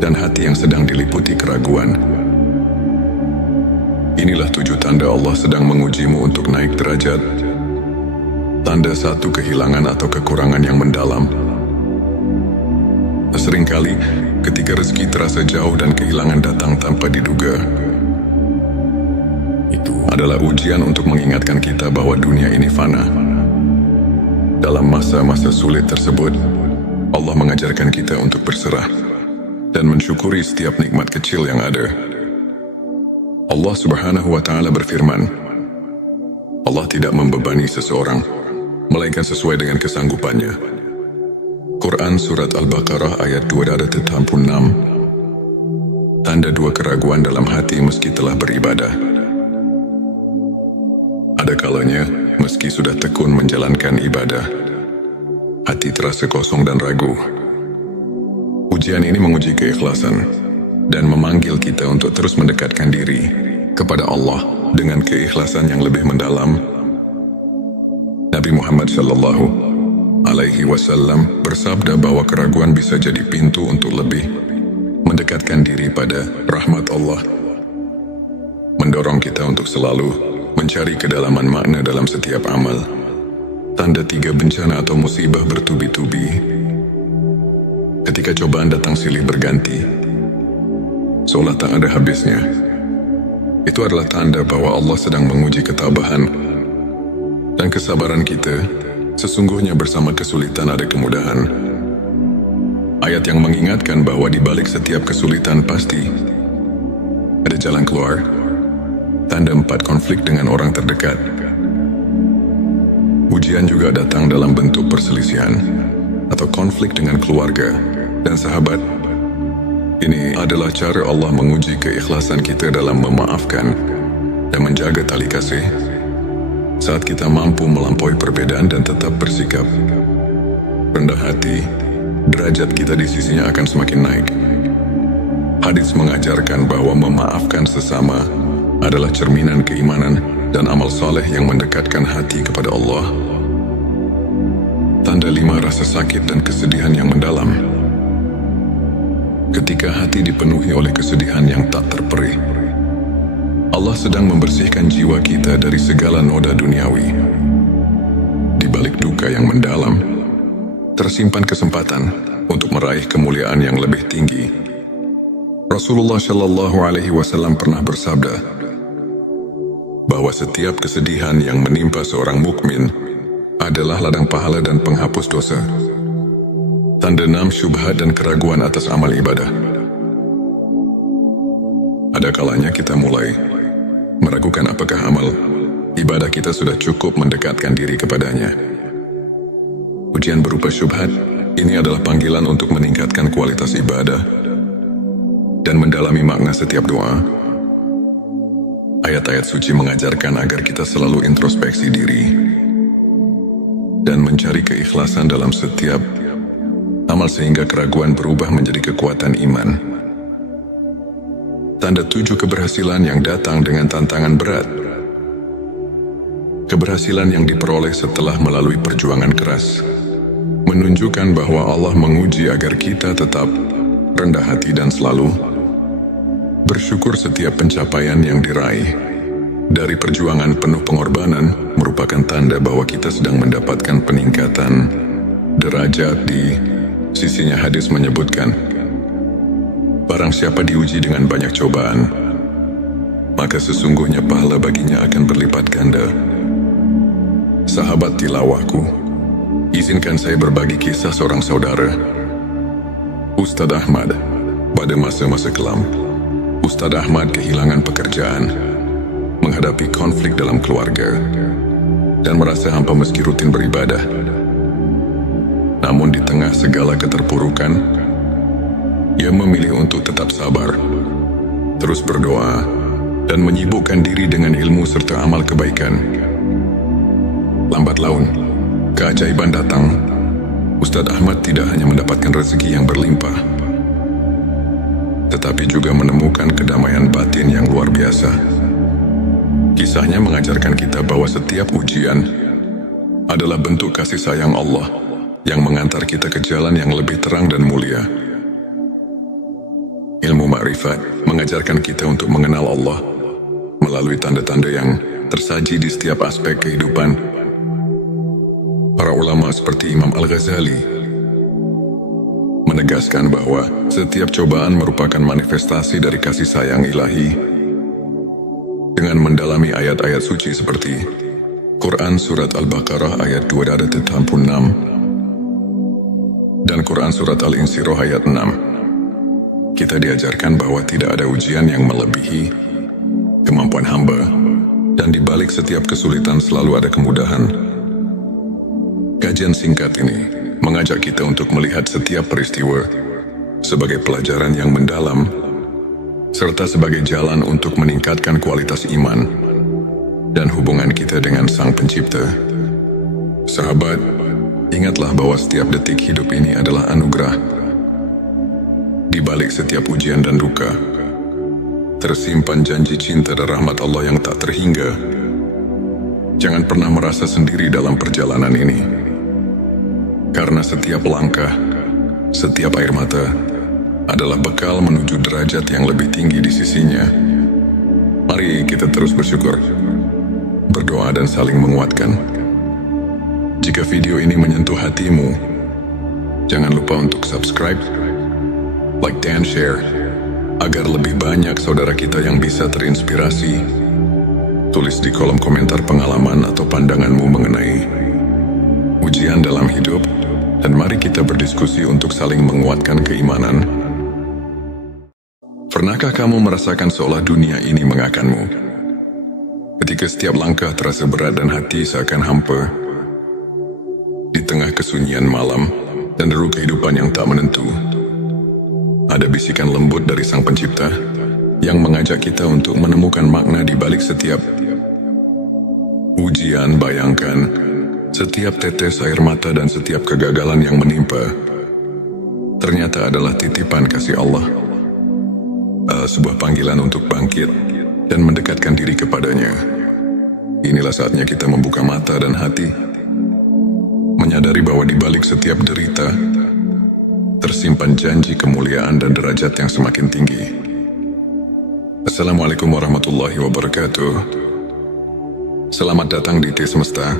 dan hati yang sedang diliputi keraguan. Inilah 7 tanda Allah sedang mengujimu untuk naik derajat. Tanda 1, kehilangan atau kekurangan yang mendalam. Seringkali, ketika rezeki terasa jauh dan kehilangan datang tanpa diduga, itu adalah ujian untuk mengingatkan kita bahwa dunia ini fana. Dalam masa-masa sulit tersebut, Allah mengajarkan kita untuk berserah dan mensyukuri setiap nikmat kecil yang ada. Allah Subhanahu wa Ta'ala berfirman, Allah tidak membebani seseorang, melainkan sesuai dengan kesanggupannya. Quran Surat Al-Baqarah ayat 286. Tanda 2, keraguan dalam hati meski telah beribadah. Ada kalanya, meski sudah tekun menjalankan ibadah, hati terasa kosong dan ragu. Ujian ini menguji keikhlasan dan memanggil kita untuk terus mendekatkan diri kepada Allah dengan keikhlasan yang lebih mendalam. Nabi Muhammad Shallallahu Alaihi Wasallam bersabda bahwa keraguan bisa jadi pintu untuk lebih mendekatkan diri pada rahmat Allah, mendorong kita untuk selalu mencari kedalaman makna dalam setiap amal. Tanda 3, bencana atau musibah bertubi-tubi. Ketika cobaan datang silih berganti, seolah tak ada habisnya, itu adalah tanda bahwa Allah sedang menguji ketabahan dan kesabaran kita. Sesungguhnya bersama kesulitan ada kemudahan. Ayat yang mengingatkan bahwa di balik setiap kesulitan pasti ada jalan keluar. Tanda 4, konflik dengan orang terdekat. Ujian juga datang dalam bentuk perselisihan atau konflik dengan keluarga dan sahabat. Ini adalah cara Allah menguji keikhlasan kita dalam memaafkan dan menjaga tali kasih. Saat kita mampu melampaui perbedaan dan tetap bersikap rendah hati, derajat kita di sisinya akan semakin naik. Hadis mengajarkan bahwa memaafkan sesama adalah cerminan keimanan dan amal saleh yang mendekatkan hati kepada Allah. Tanda 5, rasa sakit dan kesedihan yang mendalam. Ketika hati dipenuhi oleh kesedihan yang tak terperih, Allah sedang membersihkan jiwa kita dari segala noda duniawi. Di balik duka yang mendalam, tersimpan kesempatan untuk meraih kemuliaan yang lebih tinggi. Rasulullah Shallallahu Alaihi Wasallam pernah bersabda bahwa setiap kesedihan yang menimpa seorang mukmin adalah ladang pahala dan penghapus dosa. Tanda 6, syubhat dan keraguan atas amal ibadah. Ada kalanya kita mulai meragukan apakah amal ibadah kita sudah cukup mendekatkan diri kepadanya. Ujian berupa syubhat ini adalah panggilan untuk meningkatkan kualitas ibadah dan mendalami makna setiap doa. Ayat-ayat suci mengajarkan agar kita selalu introspeksi diri dan mencari keikhlasan dalam setiap amal sehingga keraguan berubah menjadi kekuatan iman. Tanda 7, keberhasilan yang datang dengan tantangan berat. Keberhasilan yang diperoleh setelah melalui perjuangan keras menunjukkan bahwa Allah menguji agar kita tetap rendah hati dan selalu bersyukur. Setiap pencapaian yang diraih dari perjuangan penuh pengorbanan merupakan tanda bahwa kita sedang mendapatkan peningkatan derajat di sisinya. Hadis menyebutkan, barang siapa diuji dengan banyak cobaan, maka sesungguhnya pahala baginya akan berlipat ganda. Sahabat tilawahku, izinkan saya berbagi kisah seorang saudara, Ustadz Ahmad. Pada masa-masa kelam, Ustadz Ahmad kehilangan pekerjaan, menghadapi konflik dalam keluarga, dan merasa hampa meski rutin beribadah. Namun di tengah segala keterpurukan, ia memilih untuk tetap sabar, terus berdoa, dan menyibukkan diri dengan ilmu serta amal kebaikan. Lambat laun, keajaiban datang. Ustadz Ahmad tidak hanya mendapatkan rezeki yang berlimpah, tetapi juga menemukan kedamaian batin yang luar biasa. Kisahnya mengajarkan kita bahwa setiap ujian adalah bentuk kasih sayang Allah yang mengantar kita ke jalan yang lebih terang dan mulia. Ilmu ma'rifat mengajarkan kita untuk mengenal Allah melalui tanda-tanda yang tersaji di setiap aspek kehidupan. Para ulama seperti Imam Al-Ghazali menegaskan bahwa setiap cobaan merupakan manifestasi dari kasih sayang ilahi. Dengan mendalami ayat-ayat suci seperti Quran Surat Al-Baqarah ayat 286 dan Quran Surat Al-Insyirah ayat 6, kita diajarkan bahwa tidak ada ujian yang melebihi kemampuan hamba, dan di balik setiap kesulitan selalu ada kemudahan. Kajian singkat ini mengajak kita untuk melihat setiap peristiwa sebagai pelajaran yang mendalam, serta sebagai jalan untuk meningkatkan kualitas iman dan hubungan kita dengan Sang Pencipta. Sahabat, ingatlah bahwa setiap detik hidup ini adalah anugerah. Di balik setiap ujian dan duka, tersimpan janji cinta dan rahmat Allah yang tak terhingga. Jangan pernah merasa sendiri dalam perjalanan ini, karena setiap langkah, setiap air mata adalah bekal menuju derajat yang lebih tinggi di sisinya. Mari kita terus bersyukur, berdoa dan saling menguatkan. Jika video ini menyentuh hatimu, jangan lupa untuk subscribe, like dan share, agar lebih banyak saudara kita yang bisa terinspirasi. Tulis di kolom komentar pengalaman atau pandanganmu mengenai ujian dalam hidup, dan mari kita berdiskusi untuk saling menguatkan keimanan. Pernahkah kamu merasakan seolah dunia ini mengakanmu? Ketika setiap langkah terasa berat dan hati seakan hampa, di tengah kesunyian malam dan deru kehidupan yang tak menentu, ada bisikan lembut dari Sang Pencipta yang mengajak kita untuk menemukan makna di balik setiap ujian. Bayangkan, setiap tetes air mata dan setiap kegagalan yang menimpa ternyata adalah titipan kasih Allah, sebuah panggilan untuk bangkit dan mendekatkan diri kepadanya. Inilah saatnya kita membuka mata dan hati, menyadari bahwa di balik setiap derita tersimpan janji kemuliaan dan derajat yang semakin tinggi. Assalamualaikum warahmatullahi wabarakatuh. Selamat datang di T Semesta,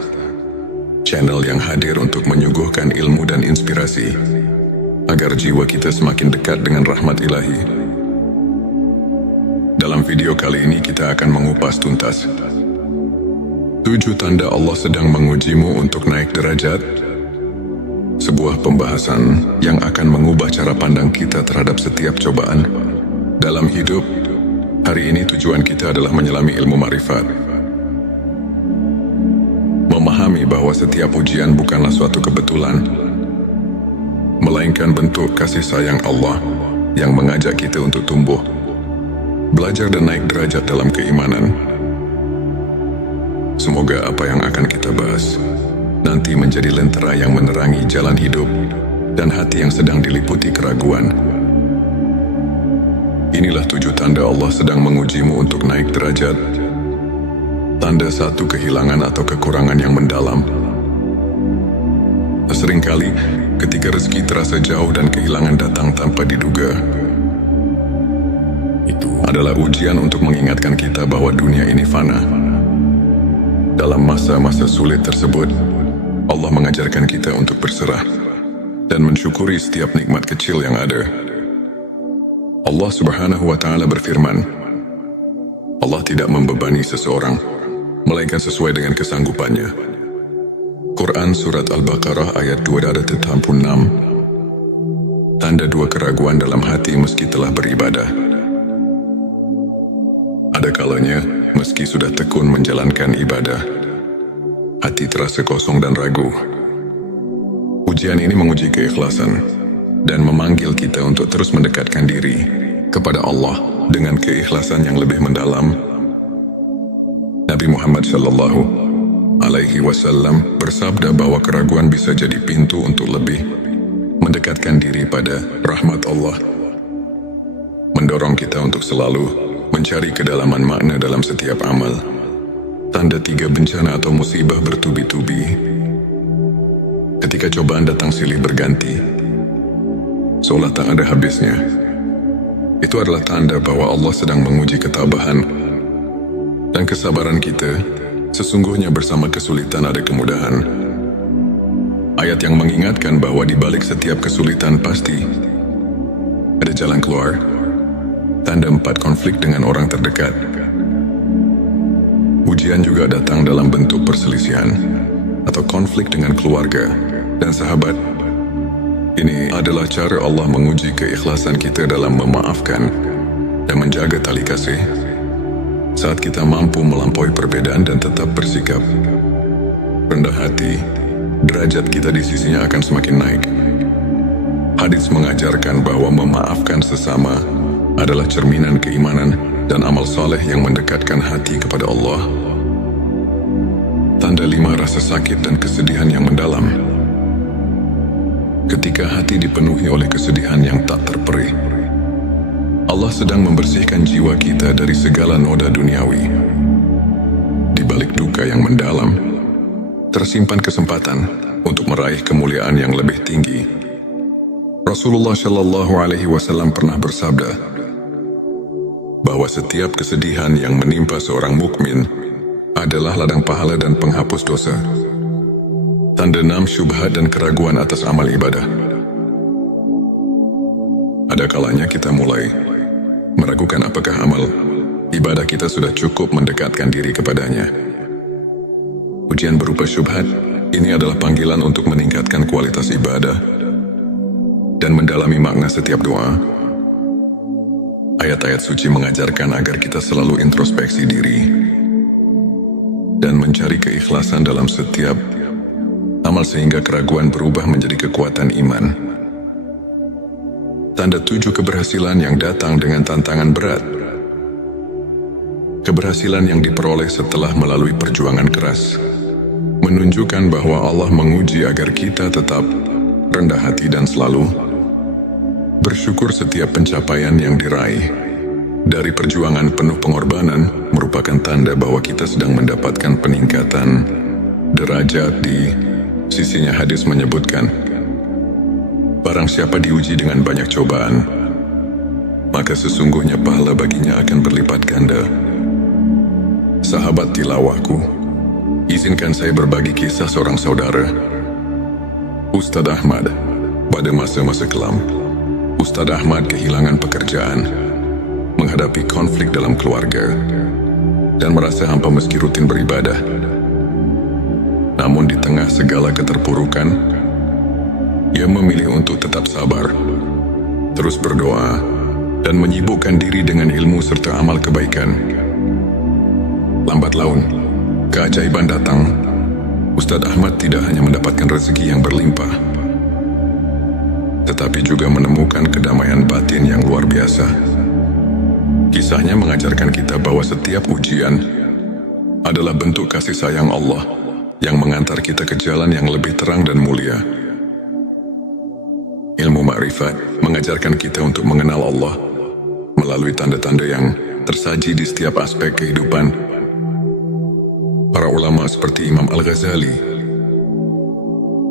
channel yang hadir untuk menyuguhkan ilmu dan inspirasi, agar jiwa kita semakin dekat dengan rahmat ilahi. Dalam video kali ini kita akan mengupas tuntas 7 tanda Allah sedang mengujimu untuk naik derajat. Sebuah pembahasan yang akan mengubah cara pandang kita terhadap setiap cobaan dalam hidup. Hari ini tujuan kita adalah menyelami ilmu ma'rifat, memahami bahwa setiap ujian bukanlah suatu kebetulan, melainkan bentuk kasih sayang Allah yang mengajak kita untuk tumbuh, belajar dan naik derajat dalam keimanan. Semoga apa yang akan kita bahas nanti menjadi lentera yang menerangi jalan hidup dan hati yang sedang diliputi keraguan. Inilah 7 tanda Allah sedang mengujimu untuk naik derajat. Tanda 1, kehilangan atau kekurangan yang mendalam. Seringkali ketika rezeki terasa jauh dan kehilangan datang tanpa diduga, itu adalah ujian untuk mengingatkan kita bahwa dunia ini fana. Dalam masa-masa sulit tersebut, Allah mengajarkan kita untuk berserah dan mensyukuri setiap nikmat kecil yang ada. Allah Subhanahu wa Ta'ala berfirman, Allah tidak membebani seseorang melainkan sesuai dengan kesanggupannya. Quran Surat Al-Baqarah ayat 286. Tanda 2, keraguan dalam hati meski telah beribadah. Ada kalanya, meski sudah tekun menjalankan ibadah, hati terasa kosong dan ragu. Ujian ini menguji keikhlasan dan memanggil kita untuk terus mendekatkan diri kepada Allah dengan keikhlasan yang lebih mendalam. Nabi Muhammad Shallallahu Alaihi Wasallam bersabda bahwa keraguan bisa jadi pintu untuk lebih mendekatkan diri pada rahmat Allah, mendorong kita untuk selalu mencari kedalaman makna dalam setiap amal. Tanda 3 bencana atau musibah bertubi-tubi. Ketika cobaan datang silih berganti, seolah tak ada habisnya, itu adalah tanda bahwa Allah sedang menguji ketabahan dan kesabaran kita. Sesungguhnya bersama kesulitan ada kemudahan. Ayat yang mengingatkan bahwa di balik setiap kesulitan pasti ada jalan keluar. Tanda 4 konflik dengan orang terdekat. Ujian juga datang dalam bentuk perselisihan atau konflik dengan keluarga dan sahabat. Ini adalah cara Allah menguji keikhlasan kita dalam memaafkan dan menjaga tali kasih. Saat kita mampu melampaui perbedaan dan tetap bersikap rendah hati, derajat kita di sisinya akan semakin naik. Hadis mengajarkan bahwa memaafkan sesama adalah cerminan keimanan dan amal saleh yang mendekatkan hati kepada Allah. Tanda 5 rasa sakit dan kesedihan yang mendalam. Ketika hati dipenuhi oleh kesedihan yang tak terperih, Allah sedang membersihkan jiwa kita dari segala noda duniawi. Di balik duka yang mendalam, tersimpan kesempatan untuk meraih kemuliaan yang lebih tinggi. Rasulullah Shallallahu Alaihi Wasallam pernah bersabda bahwa setiap kesedihan yang menimpa seorang mukmin adalah ladang pahala dan penghapus dosa. Tanda 6 syubhat dan keraguan atas amal ibadah. Ada kalanya kita mulai meragukan apakah amal ibadah kita sudah cukup mendekatkan diri kepadanya. Ujian berupa syubhat ini adalah panggilan untuk meningkatkan kualitas ibadah dan mendalami makna setiap doa. Ayat-ayat suci mengajarkan agar kita selalu introspeksi diri dan mencari keikhlasan dalam setiap amal sehingga keraguan berubah menjadi kekuatan iman. Tanda 7 keberhasilan yang datang dengan tantangan berat. Keberhasilan yang diperoleh setelah melalui perjuangan keras menunjukkan bahwa Allah menguji agar kita tetap rendah hati dan selalu bersyukur. Setiap pencapaian yang diraih dari perjuangan penuh pengorbanan merupakan tanda bahwa kita sedang mendapatkan peningkatan derajat di sisinya. Hadis menyebutkan, barang siapa diuji dengan banyak cobaan, maka sesungguhnya pahala baginya akan berlipat ganda. Sahabat tilawahku, izinkan saya berbagi kisah seorang saudara, Ustadz Ahmad. Pada masa-masa kelam, Ustadz Ahmad kehilangan pekerjaan, menghadapi konflik dalam keluarga, dan merasa hampa meski rutin beribadah. Namun di tengah segala keterpurukan, ia memilih untuk tetap sabar, terus berdoa, dan menyibukkan diri dengan ilmu serta amal kebaikan. Lambat laun, keajaiban datang. Ustadz Ahmad tidak hanya mendapatkan rezeki yang berlimpah, tetapi juga menemukan kedamaian batin yang luar biasa. Kisahnya mengajarkan kita bahwa setiap ujian adalah bentuk kasih sayang Allah yang mengantar kita ke jalan yang lebih terang dan mulia. Ilmu ma'rifat mengajarkan kita untuk mengenal Allah melalui tanda-tanda yang tersaji di setiap aspek kehidupan. Para ulama seperti Imam Al-Ghazali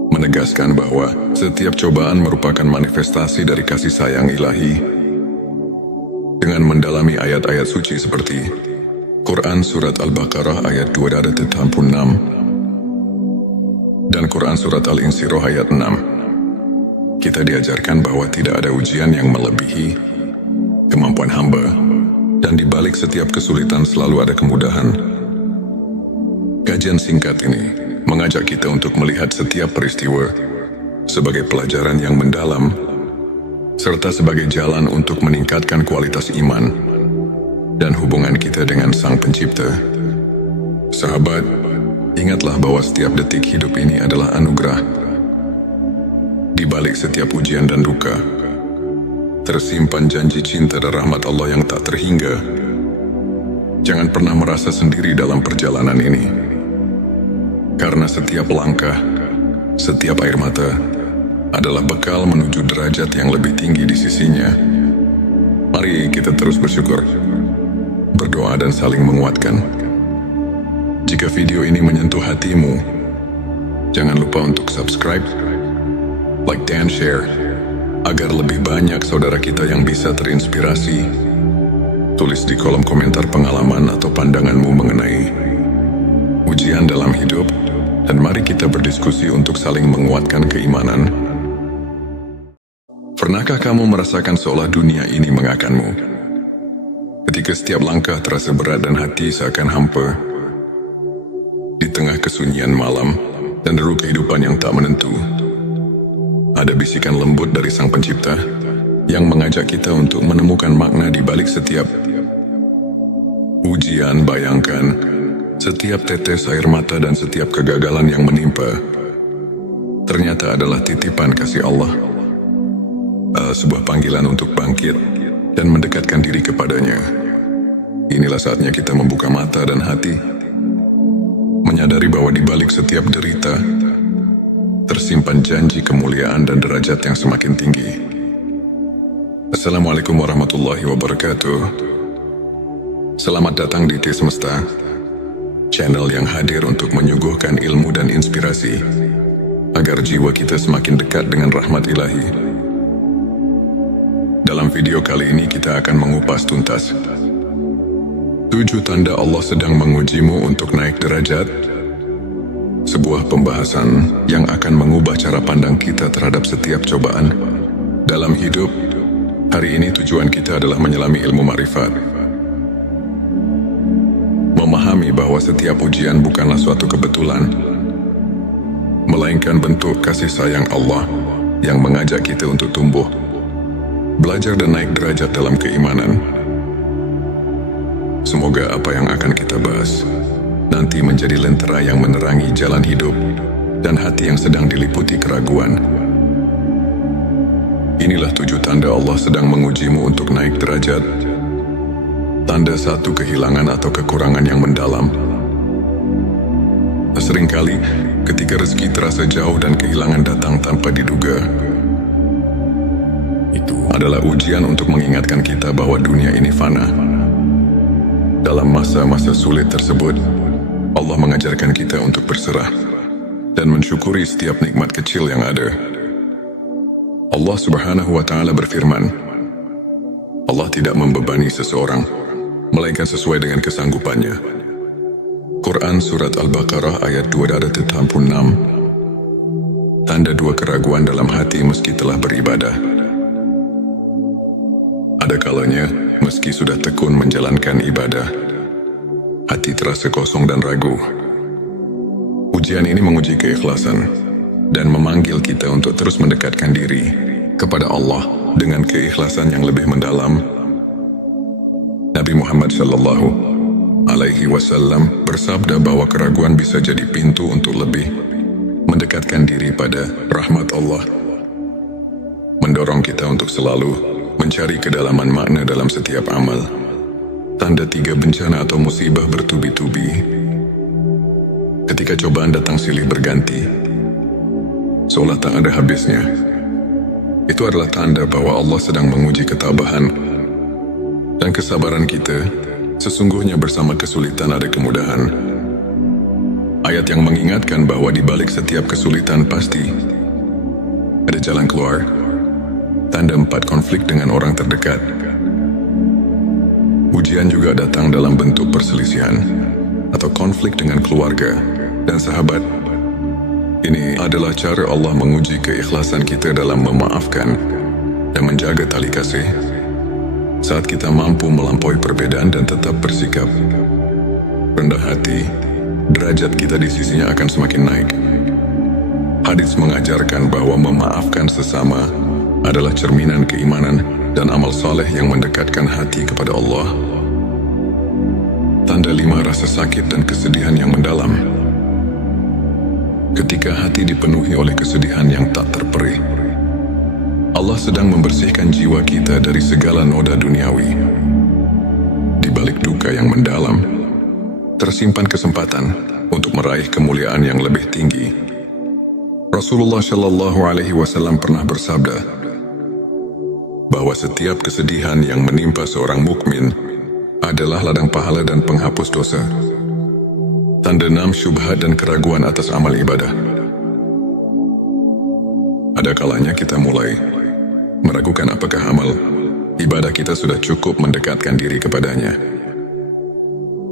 menegaskan bahwa setiap cobaan merupakan manifestasi dari kasih sayang ilahi. Dengan mendalami ayat-ayat suci seperti Quran Surat Al-Baqarah ayat 286 dan Quran Surat Al-Insyirah ayat 6, kita diajarkan bahwa tidak ada ujian yang melebihi kemampuan hamba, dan di balik setiap kesulitan selalu ada kemudahan. Kajian singkat ini mengajak kita untuk melihat setiap peristiwa sebagai pelajaran yang mendalam, serta sebagai jalan untuk meningkatkan kualitas iman dan hubungan kita dengan Sang Pencipta. Sahabat, ingatlah bahwa setiap detik hidup ini adalah anugerah. Di balik setiap ujian dan duka, tersimpan janji cinta dan rahmat Allah yang tak terhingga. Jangan pernah merasa sendiri dalam perjalanan ini. Karena setiap langkah, setiap air mata adalah bekal menuju derajat yang lebih tinggi di sisinya. Mari kita terus bersyukur, berdoa dan saling menguatkan. Jika video ini menyentuh hatimu, jangan lupa untuk subscribe, like dan share, agar lebih banyak saudara kita yang bisa terinspirasi. Tulis di kolom komentar pengalaman atau pandanganmu mengenai ujian dalam hidup, dan mari kita berdiskusi untuk saling menguatkan keimanan. Pernahkah kamu merasakan seolah dunia ini mengakanmu? Ketika setiap langkah terasa berat dan hati seakan hampa, di tengah kesunyian malam dan deru kehidupan yang tak menentu, ada bisikan lembut dari Sang Pencipta yang mengajak kita untuk menemukan makna di balik setiap ujian. Bayangkan, setiap tetes air mata dan setiap kegagalan yang menimpa ternyata adalah titipan kasih Allah, sebuah panggilan untuk bangkit dan mendekatkan diri kepadanya. Inilah saatnya kita membuka mata dan hati, menyadari bahwa di balik setiap derita tersimpan janji kemuliaan dan derajat yang semakin tinggi. Assalamualaikum warahmatullahi wabarakatuh. Selamat datang di T Semesta, channel yang hadir untuk menyuguhkan ilmu dan inspirasi, agar jiwa kita semakin dekat dengan rahmat ilahi. Dalam video kali ini kita akan mengupas tuntas 7 tanda Allah sedang mengujimu untuk naik derajat. Sebuah pembahasan yang akan mengubah cara pandang kita terhadap setiap cobaan dalam hidup. Hari ini tujuan kita adalah menyelami ilmu ma'rifat, memahami bahwa setiap ujian bukanlah suatu kebetulan, melainkan bentuk kasih sayang Allah yang mengajak kita untuk tumbuh, belajar dan naik derajat dalam keimanan. Semoga apa yang akan kita bahas nanti menjadi lentera yang menerangi jalan hidup dan hati yang sedang diliputi keraguan. Inilah 7 tanda Allah sedang mengujimu untuk naik derajat. Tanda 1, kehilangan atau kekurangan yang mendalam. Seringkali ketika rezeki terasa jauh dan kehilangan datang tanpa diduga, itu adalah ujian untuk mengingatkan kita bahwa dunia ini fana. Dalam masa-masa sulit tersebut, Allah mengajarkan kita untuk berserah dan mensyukuri setiap nikmat kecil yang ada. Allah Subhanahu wa Ta'ala berfirman, Allah tidak membebani seseorang melainkan sesuai dengan kesanggupannya. Quran Surat Al-Baqarah ayat 286. Tanda 2, keraguan dalam hati meski telah beribadah. Ada kalanya, meski sudah tekun menjalankan ibadah, hati terasa kosong dan ragu. Ujian ini menguji keikhlasan dan memanggil kita untuk terus mendekatkan diri kepada Allah dengan keikhlasan yang lebih mendalam. Nabi Muhammad SAW bersabda bahwa keraguan bisa jadi pintu untuk lebih mendekatkan diri pada rahmat Allah, mendorong kita untuk selalu mencari kedalaman makna dalam setiap amal. Tanda 3, bencana atau musibah bertubi-tubi. Ketika cobaan datang silih berganti, seolah tak ada habisnya, itu adalah tanda bahwa Allah sedang menguji ketabahan dan kesabaran kita. Sesungguhnya bersama kesulitan ada kemudahan. Ayat yang mengingatkan bahwa di balik setiap kesulitan pasti ada jalan keluar. Tanda 4, konflik dengan orang terdekat. Ujian juga datang dalam bentuk perselisihan atau konflik dengan keluarga dan sahabat. Ini adalah cara Allah menguji keikhlasan kita dalam memaafkan dan menjaga tali kasih. Saat kita mampu melampaui perbedaan dan tetap bersikap rendah hati, derajat kita di sisinya akan semakin naik. Hadits mengajarkan bahwa memaafkan sesama adalah cerminan keimanan dan amal saleh yang mendekatkan hati kepada Allah. Tanda 5, rasa sakit dan kesedihan yang mendalam. Ketika hati dipenuhi oleh kesedihan yang tak terperih, Allah sedang membersihkan jiwa kita dari segala noda duniawi. Di balik duka yang mendalam, tersimpan kesempatan untuk meraih kemuliaan yang lebih tinggi. Rasulullah Shallallahu Alaihi Wasallam pernah bersabda bahwa setiap kesedihan yang menimpa seorang mukmin adalah ladang pahala dan penghapus dosa. Tanda 6 syubhat dan keraguan atas amal ibadah. Ada kalanya kita mulai meragukan apakah amal ibadah kita sudah cukup mendekatkan diri kepadanya.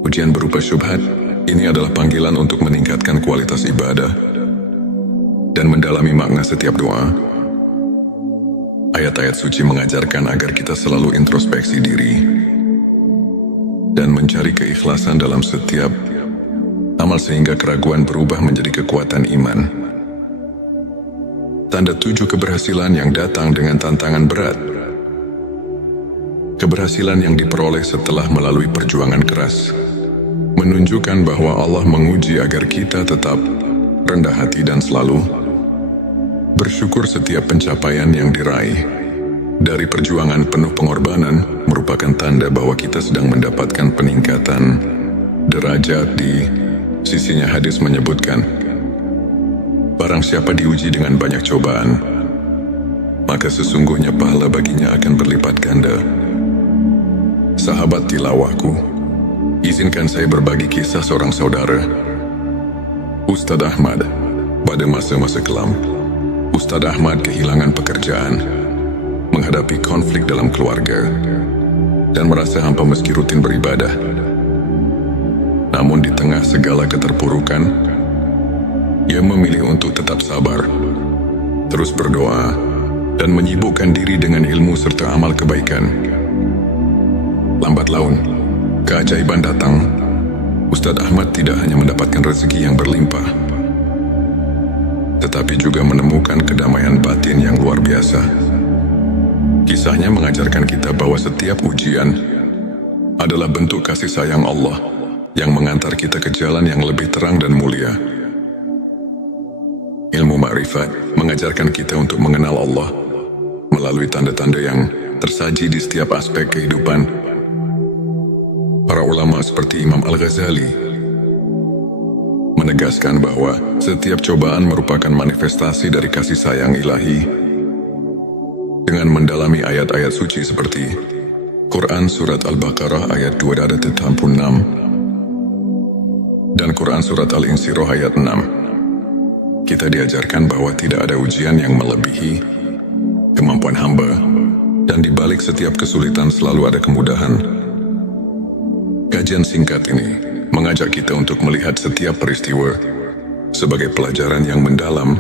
Ujian berupa syubhat ini adalah panggilan untuk meningkatkan kualitas ibadah dan mendalami makna setiap doa. Ayat-ayat suci mengajarkan agar kita selalu introspeksi diri dan mencari keikhlasan dalam setiap amal sehingga keraguan berubah menjadi kekuatan iman. Tanda 7 keberhasilan yang datang dengan tantangan berat. Keberhasilan yang diperoleh setelah melalui perjuangan keras menunjukkan bahwa Allah menguji agar kita tetap rendah hati dan selalu bersyukur. Setiap pencapaian yang diraih dari perjuangan penuh pengorbanan merupakan tanda bahwa kita sedang mendapatkan peningkatan derajat di sisinya. Hadis menyebutkan, barang siapa diuji dengan banyak cobaan, maka sesungguhnya pahala baginya akan berlipat ganda. Sahabat tilawahku, izinkan saya berbagi kisah seorang saudara, Ustadz Ahmad. Pada masa-masa kelam, Ustadz Ahmad kehilangan pekerjaan, menghadapi konflik dalam keluarga, dan merasa hampa meski rutin beribadah. Namun di tengah segala keterpurukan, ia memilih untuk tetap sabar, terus berdoa, dan menyibukkan diri dengan ilmu serta amal kebaikan. Lambat laun, keajaiban datang. Ustadz Ahmad tidak hanya mendapatkan rezeki yang berlimpah, tetapi juga menemukan kedamaian batin yang luar biasa. Kisahnya mengajarkan kita bahwa setiap ujian adalah bentuk kasih sayang Allah yang mengantar kita ke jalan yang lebih terang dan mulia. Ilmu ma'rifat mengajarkan kita untuk mengenal Allah melalui tanda-tanda yang tersaji di setiap aspek kehidupan. Para ulama seperti Imam Al-Ghazali menegaskan bahwa setiap cobaan merupakan manifestasi dari kasih sayang ilahi. Dengan mendalami ayat-ayat suci seperti Quran Surat Al-Baqarah ayat 286 dan Quran Surat Al-Insyirah ayat 6, kita diajarkan bahwa tidak ada ujian yang melebihi kemampuan hamba, dan di balik setiap kesulitan selalu ada kemudahan. Kajian singkat ini mengajak kita untuk melihat setiap peristiwa sebagai pelajaran yang mendalam,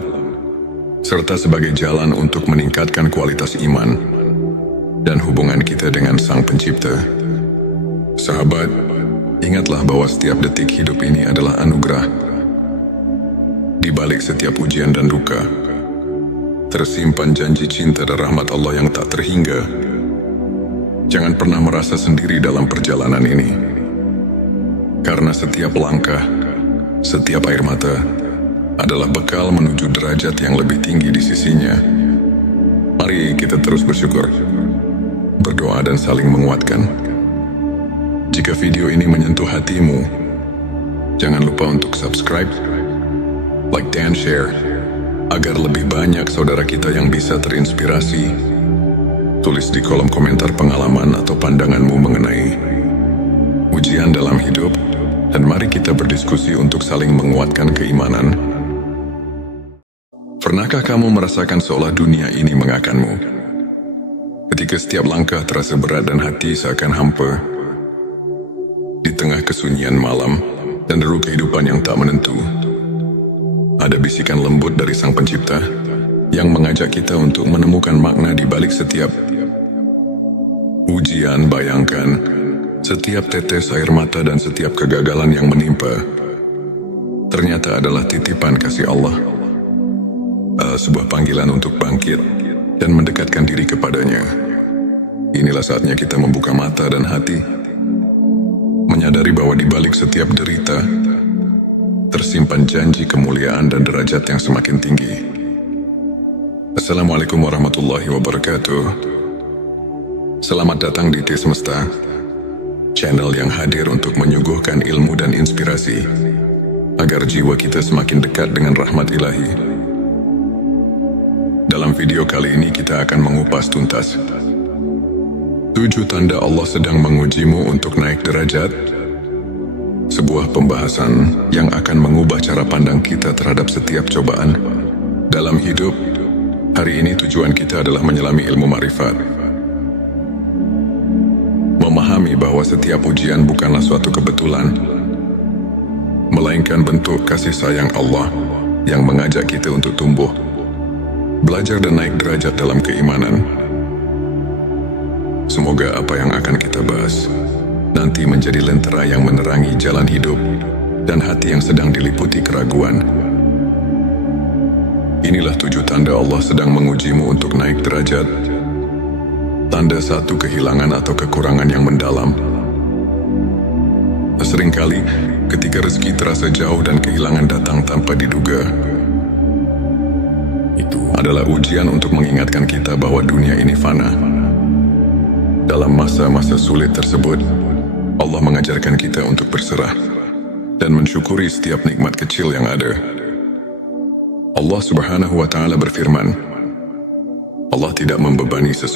serta sebagai jalan untuk meningkatkan kualitas iman dan hubungan kita dengan Sang Pencipta. Sahabat, ingatlah bahwa setiap detik hidup ini adalah anugerah. Di balik setiap ujian dan duka, tersimpan janji cinta dan rahmat Allah yang tak terhingga. Jangan pernah merasa sendiri dalam perjalanan ini, karena setiap langkah, setiap air mata adalah bekal menuju derajat yang lebih tinggi di sisinya. Mari kita terus bersyukur, berdoa dan saling menguatkan. Jika video ini menyentuh hatimu, jangan lupa untuk subscribe, like dan share, agar lebih banyak saudara kita yang bisa terinspirasi. Tulis di kolom komentar pengalaman atau pandanganmu mengenai ujian dalam hidup, dan mari kita berdiskusi untuk saling menguatkan keimanan. Pernahkah kamu merasakan seolah dunia ini mengakanmu? Ketika setiap langkah terasa berat dan hati seakan hampa, di tengah kesunyian malam dan deru kehidupan yang tak menentu, ada bisikan lembut dari Sang Pencipta yang mengajak kita untuk menemukan makna di balik setiap ujian. Bayangkan, setiap tetes air mata dan setiap kegagalan yang menimpa ternyata adalah titipan kasih Allah, sebuah panggilan untuk bangkit dan mendekatkan diri kepadanya. Inilah saatnya kita membuka mata dan hati, menyadari bahwa di balik setiap derita tersimpan janji kemuliaan dan derajat yang semakin tinggi. Assalamualaikum warahmatullahi wabarakatuh. Selamat datang di T Semesta, channel yang hadir untuk menyuguhkan ilmu dan inspirasi, agar jiwa kita semakin dekat dengan rahmat ilahi. Dalam video kali ini kita akan mengupas tuntas 7 tanda Allah sedang mengujimu untuk naik derajat. Sebuah pembahasan yang akan mengubah cara pandang kita terhadap setiap cobaan dalam hidup. Hari ini tujuan kita adalah menyelami ilmu makrifat, memahami bahwa setiap ujian bukanlah suatu kebetulan, melainkan bentuk kasih sayang Allah yang mengajak kita untuk tumbuh, belajar dan naik derajat dalam keimanan. Semoga apa yang akan kita bahas nanti menjadi lentera yang menerangi jalan hidup dan hati yang sedang diliputi keraguan. Inilah 7 tanda Allah sedang mengujimu untuk naik derajat. Tanda 1, kehilangan atau kekurangan yang mendalam. Seringkali ketika rezeki terasa jauh dan kehilangan datang tanpa diduga, itu adalah ujian untuk mengingatkan kita bahwa dunia ini fana. Dalam masa-masa sulit tersebut, Allah mengajarkan kita untuk berserah dan mensyukuri setiap nikmat kecil yang ada. Allah Subhanahu wa Ta'ala berfirman, Allah tidak membebani seseorang